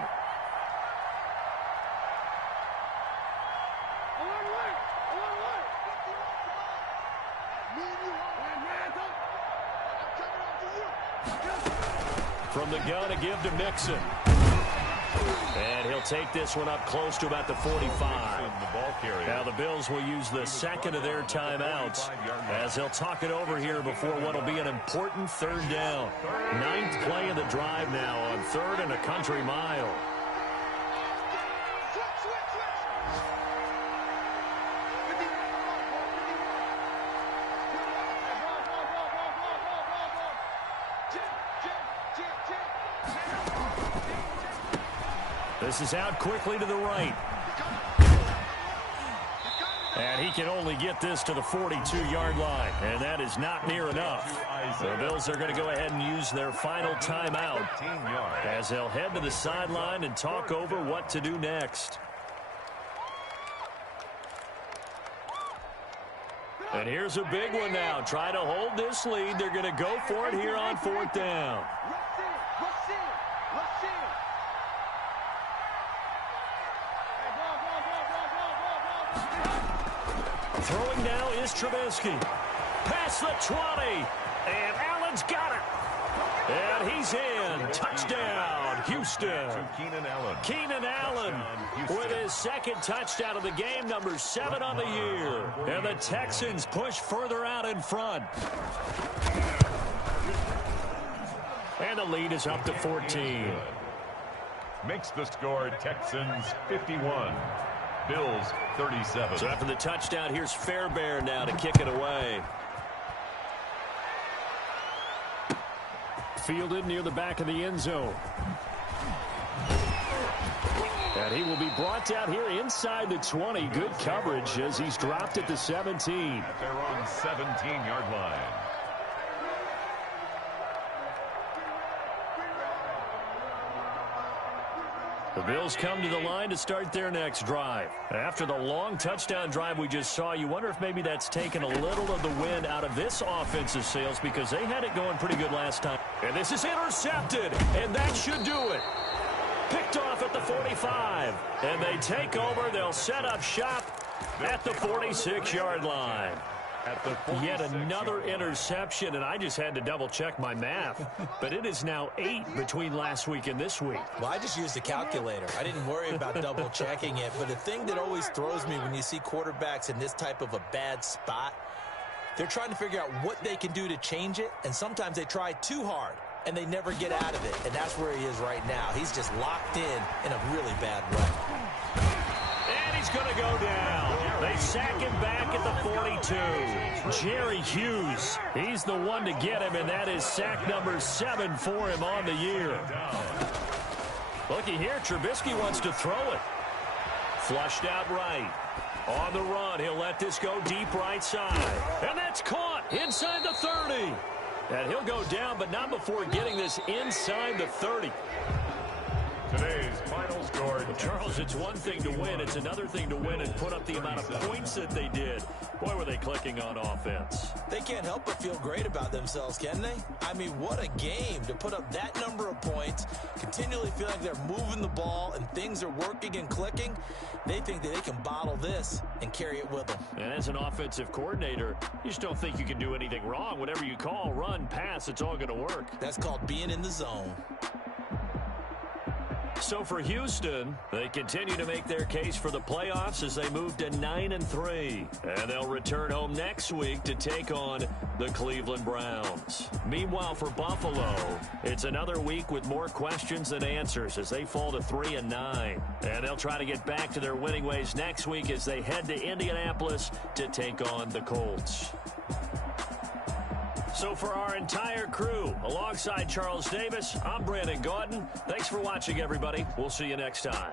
From the gun, a give to Mixon. And he'll take this one up close to about the 45. Now the Bills will use the 2nd of their timeouts as they'll talk it over here before what will be an important 3rd down. 9th play of the drive now on 3rd and a country mile. This is out quickly to the right. And he can only get this to the 42-yard line. And that is not near enough. The Bills are going to go ahead and use their final timeout as they'll head to the sideline and talk over what to do next. And here's a big one now. Try to hold this lead. They're going to go for it here on 4th down. Throwing now is Trubisky. Past the 20. And Allen's got it. And he's in. Touchdown, Houston. To Keenan Allen. Keenan Allen with his second touchdown of the game, number 7 on the year. And the Texans push further out in front. And the lead is up to 14. Makes the score Texans 51. Bills 37. So after the touchdown, here's Fairbairn now to kick it away. Fielded near the back of the end zone. And he will be brought down here inside the 20. Good coverage as he's dropped at the 17. At their own 17-yard line. The Bills come to the line to start their next drive. After the long touchdown drive we just saw, you wonder if maybe that's taken a little of the wind out of this offensive sails because they had it going pretty good last time. And this is intercepted, and that should do it. Picked off at the 45. And they take over. They'll set up shop at the 46-yard line. Yet another interception, and I just had to double-check my math. But it is now 8 between last week and this week. Well, I just used a calculator. I didn't worry about double-checking it. But the thing that always throws me when you see quarterbacks in this type of a bad spot, they're trying to figure out what they can do to change it, and sometimes they try too hard, and they never get out of it. And that's where he is right now. He's just locked in a really bad way. And he's going to go down. They sack him back at the 42. Jerry Hughes, he's the one to get him, and that is sack number 7 for him on the year. Looky here, Trubisky wants to throw it. Flushed out right. On the run, he'll let this go deep right side. And that's caught inside the 30. And he'll go down, but not before getting this inside the 30. Today's final score. Charles, it's one thing to win. It's another thing to win and put up the amount of points that they did. Boy, were they clicking on offense. They can't help but feel great about themselves, can they? I mean, what a game to put up that number of points, continually feel like they're moving the ball and things are working and clicking. They think that they can bottle this and carry it with them. And as an offensive coordinator, you just don't think you can do anything wrong. Whatever you call, run, pass, it's all going to work. That's called being in the zone. So for Houston, they continue to make their case for the playoffs as they move to 9-3. And they'll return home next week to take on the Cleveland Browns. Meanwhile, for Buffalo, it's another week with more questions than answers as they fall to 3-9. And they'll try to get back to their winning ways next week as they head to Indianapolis to take on the Colts. So for our entire crew, alongside Charles Davis, I'm Brandon Gaudin. Thanks for watching, everybody. We'll see you next time.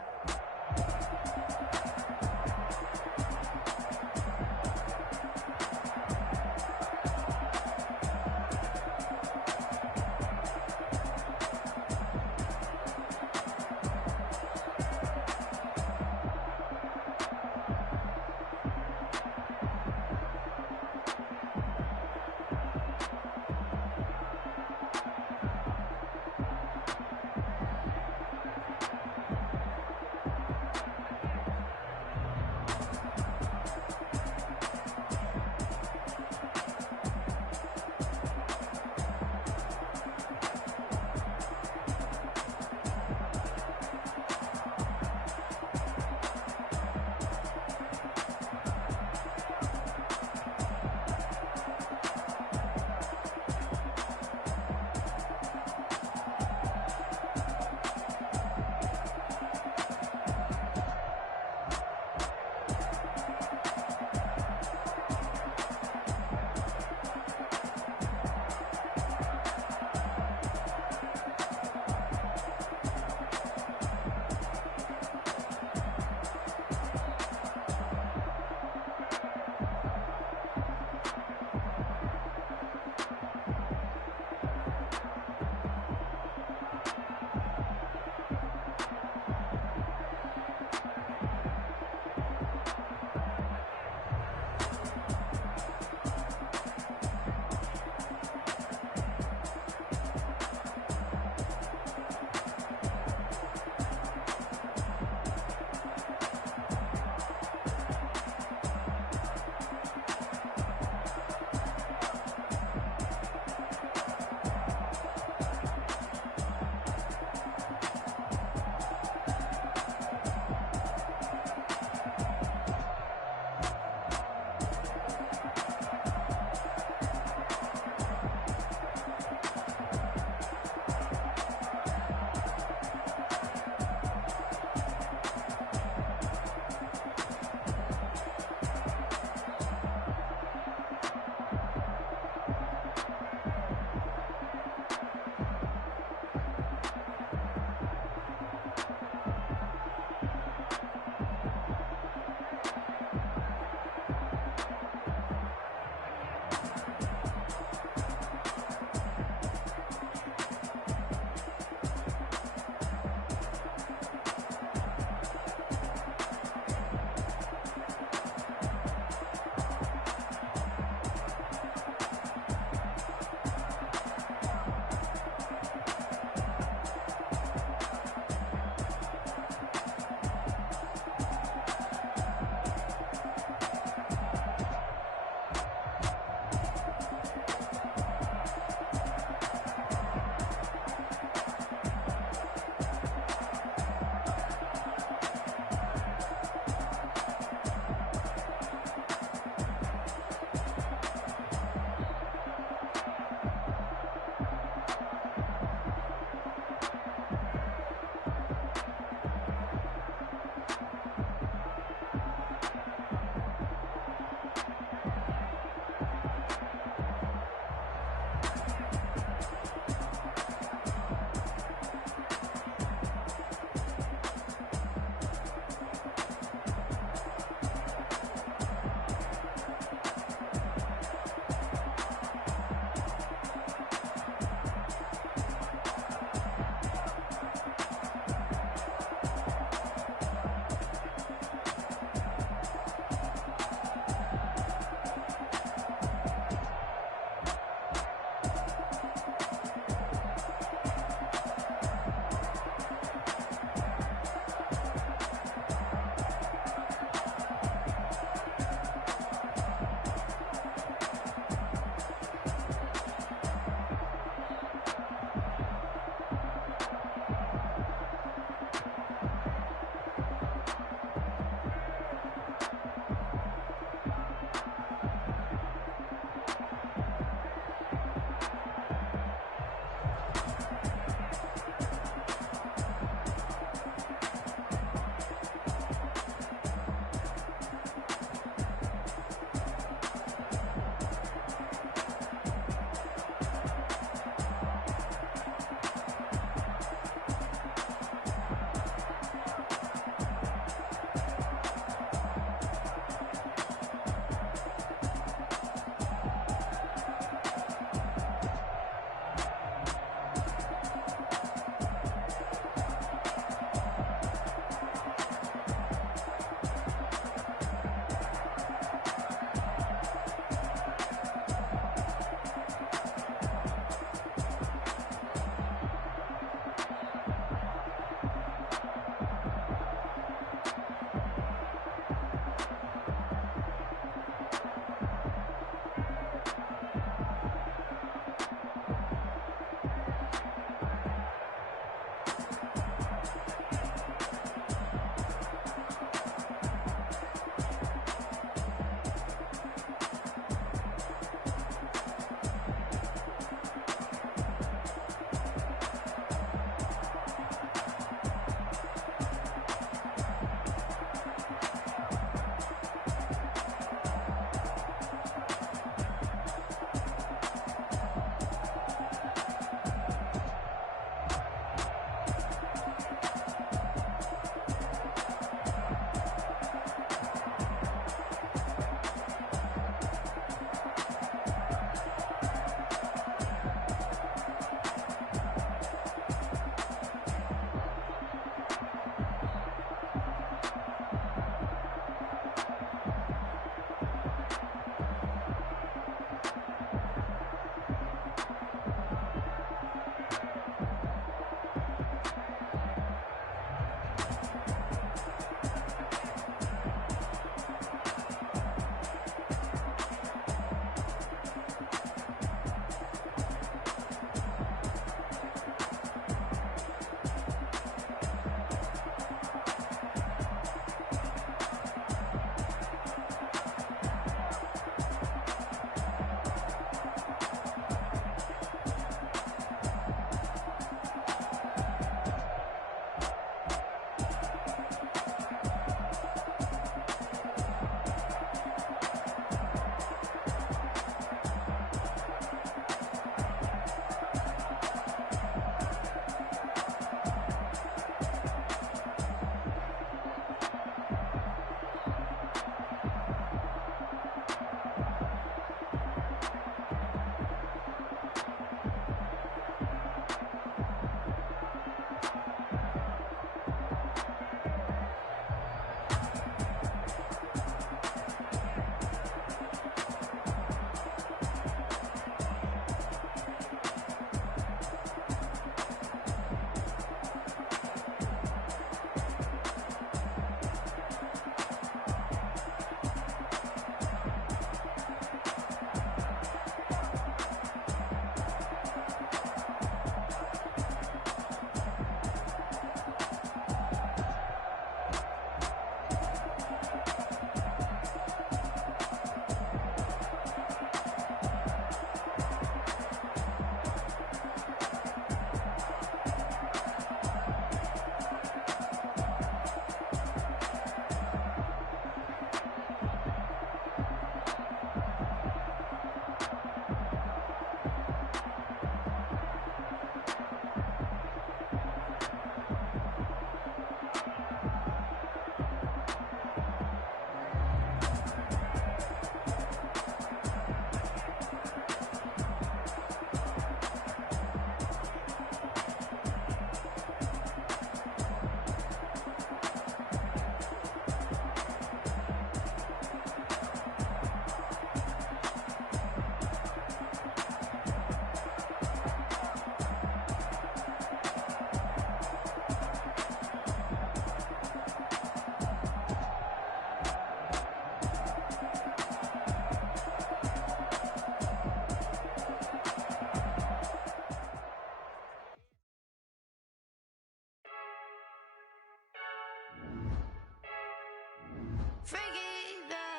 I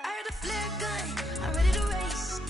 heard a flare gun, I'm ready to race.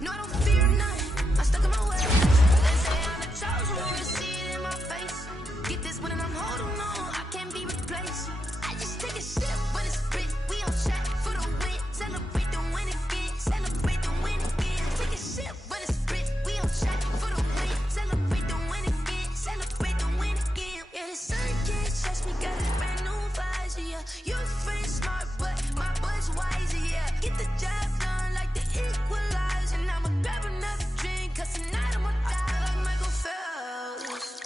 No, I don't fear none, I'm stuck in my ways. They say I'm the chosen one, see it in my face. Get this one and I'm holding on, I can't be replaced. I just take a sip, but it's spit, we on chat for the win. Celebrate the win again, celebrate the win again. Take a sip, but it's spit, we on chat for the win. Celebrate the win again, celebrate the win again. Yeah, the sun can't touch me, got a brand new visor, yeah. Your friend smart, but my bud's wiser, yeah. Get the job done like the equalizer. And I'ma grab another drink, cause tonight I'ma die like Michael Phelps.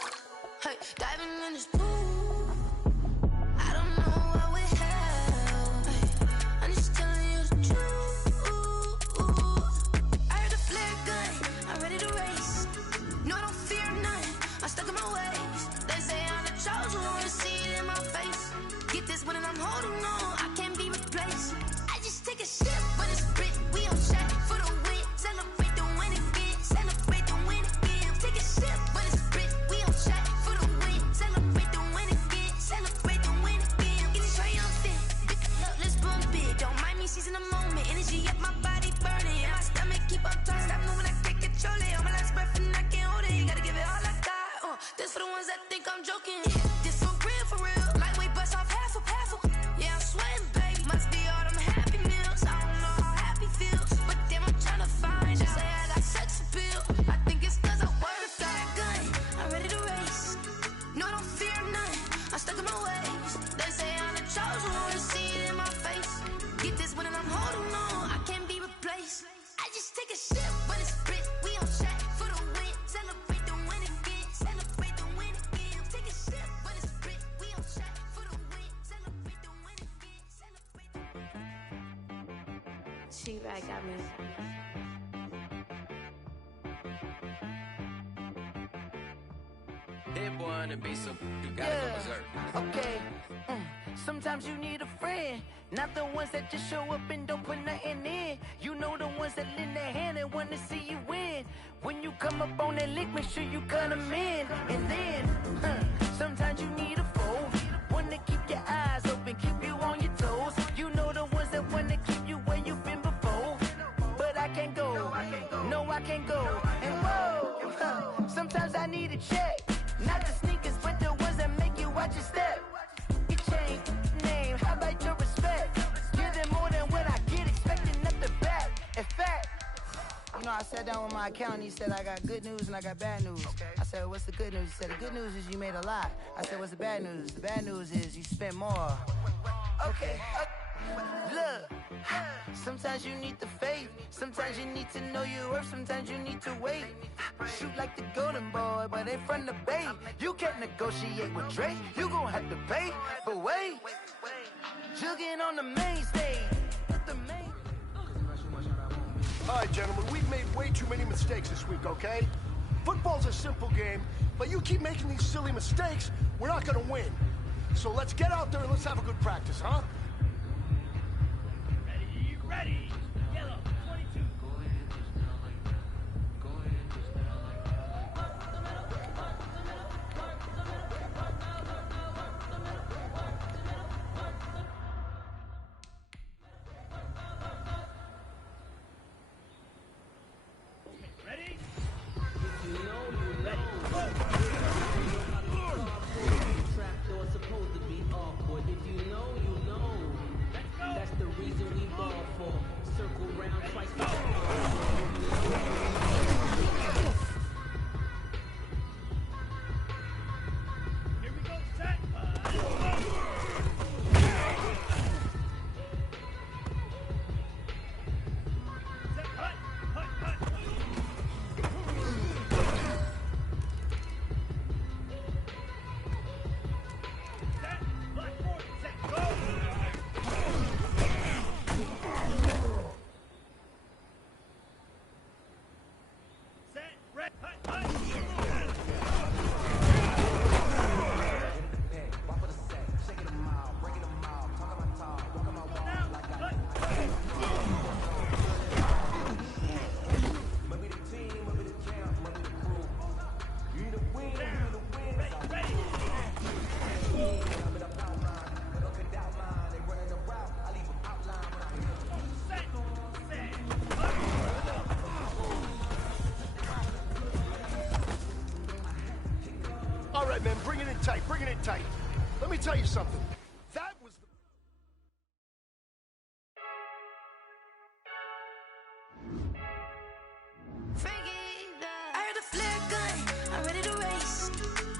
Hey, diving in this pool, I don't know what we have. Hey, I'm just telling you the truth. I heard a flare gun, I'm ready to race. No, I don't fear none, I'm stuck in my ways. They say I'm the chosen one, see it in my face. Get this one and I'm holding on, I can't be replaced. I just take a sip, but it's spit, we on chat for the win. Celebrate the win again, celebrate the win again. Take a sip, but it's spit, we on chat for the win. Celebrate the win again, celebrate the win again. Get it triumphant, look, let's bump it. Don't mind me seizing the moment, energy up my body burning. And my stomach keep on turning, stop moving, I can't control it. On my last breath and I can't hold it, you gotta give it all I got. This for the ones that think I'm joking. This for real, lightweight bust off half a. Yeah, I'm sweating, babe, must be all them happy meals. I don't know how happy feels, but damn, I'm tryna find you. Say I got sex appeal, I think it's cause I wear a fire gun. I'm ready to race, no, I don't fear none, I'm stuck in my ways. They say I'm the chosen one, see it in my face. Get this one and I'm holding on, I can't be replaced. I just take a sip, but it's spit, we on chat for the win. Celebrate the win again, celebrate the win again. Take a sip, but it's spit, we on chat for the win. Celebrate the win again, celebrate the win. She back got me. Hit boy on the beat, so you gotta go berserk. Okay. Sometimes you need a friend, not the ones that just show up and don't put nothing in. You know the ones that lend their hand and wanna see you win. When you come up on that lick, make sure you cut them in. And then, sometimes you need a foe, one to keep your eyes open, keep you on your toes. You know the ones that wanna keep you where you've been before. But I can't go, no I can't go. And whoa, sometimes I need a check, not the sneakers but the ones that make you watch your step. You change name, how about your respect? Give them more than what I get, expecting nothing back. In fact, you know, I sat down with my accountant, he said I got good news and I got bad news. I said, what's the good news? He said, the good news is you made a lot. I said, what's the bad news? The bad news is you spent more. Okay. Look, sometimes you need the faith, sometimes you need to know your worth, sometimes you need to wait. Shoot like the golden boy, but ain't from the bay. You can't negotiate with Drake, you gon' have to pay. But wait, jugging on the main stage. All right, gentlemen, we've made way too many mistakes this week, okay? Football's a simple game, but you keep making these silly mistakes, we're not gonna win. So let's get out there and let's have a good practice, huh? Ready. Yellow, 22. Ready? If you know, you ready. Trapdoor supposed to be awkward. If you know, you know. Let's go. That's the reason we ball for. right, man, bring it in tight, bring it in tight. Let me tell you something. That was the... I heard the flare gun, I'm ready to race.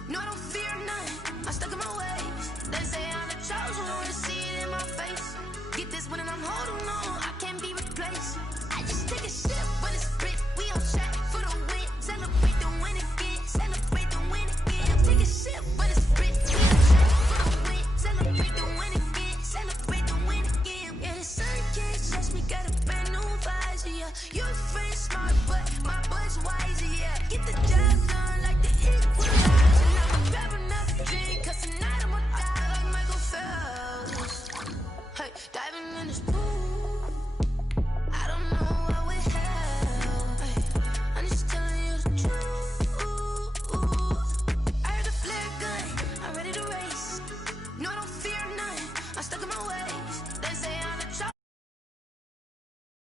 No, I don't fear none, I'm stuck in my ways. They say I'm the chosen one, to see it in my face. Get this one and I'm holding on, I can't be replaced. I just take a sip, but it's spit, we on track for the win. Celebrate the win again, celebrate the win again. Take a sip, but it's spit, we on track for the win. Celebrate the win again, celebrate the win again. Yeah, the sun can't touch me, got a brand new visor, yeah. Your friend smart, but my bud's wiser, yeah. Get the job done like the equalizer. Now I'm grabbing another drink, cause tonight I'ma die like Michael Phelps. Hey, diving in this pool.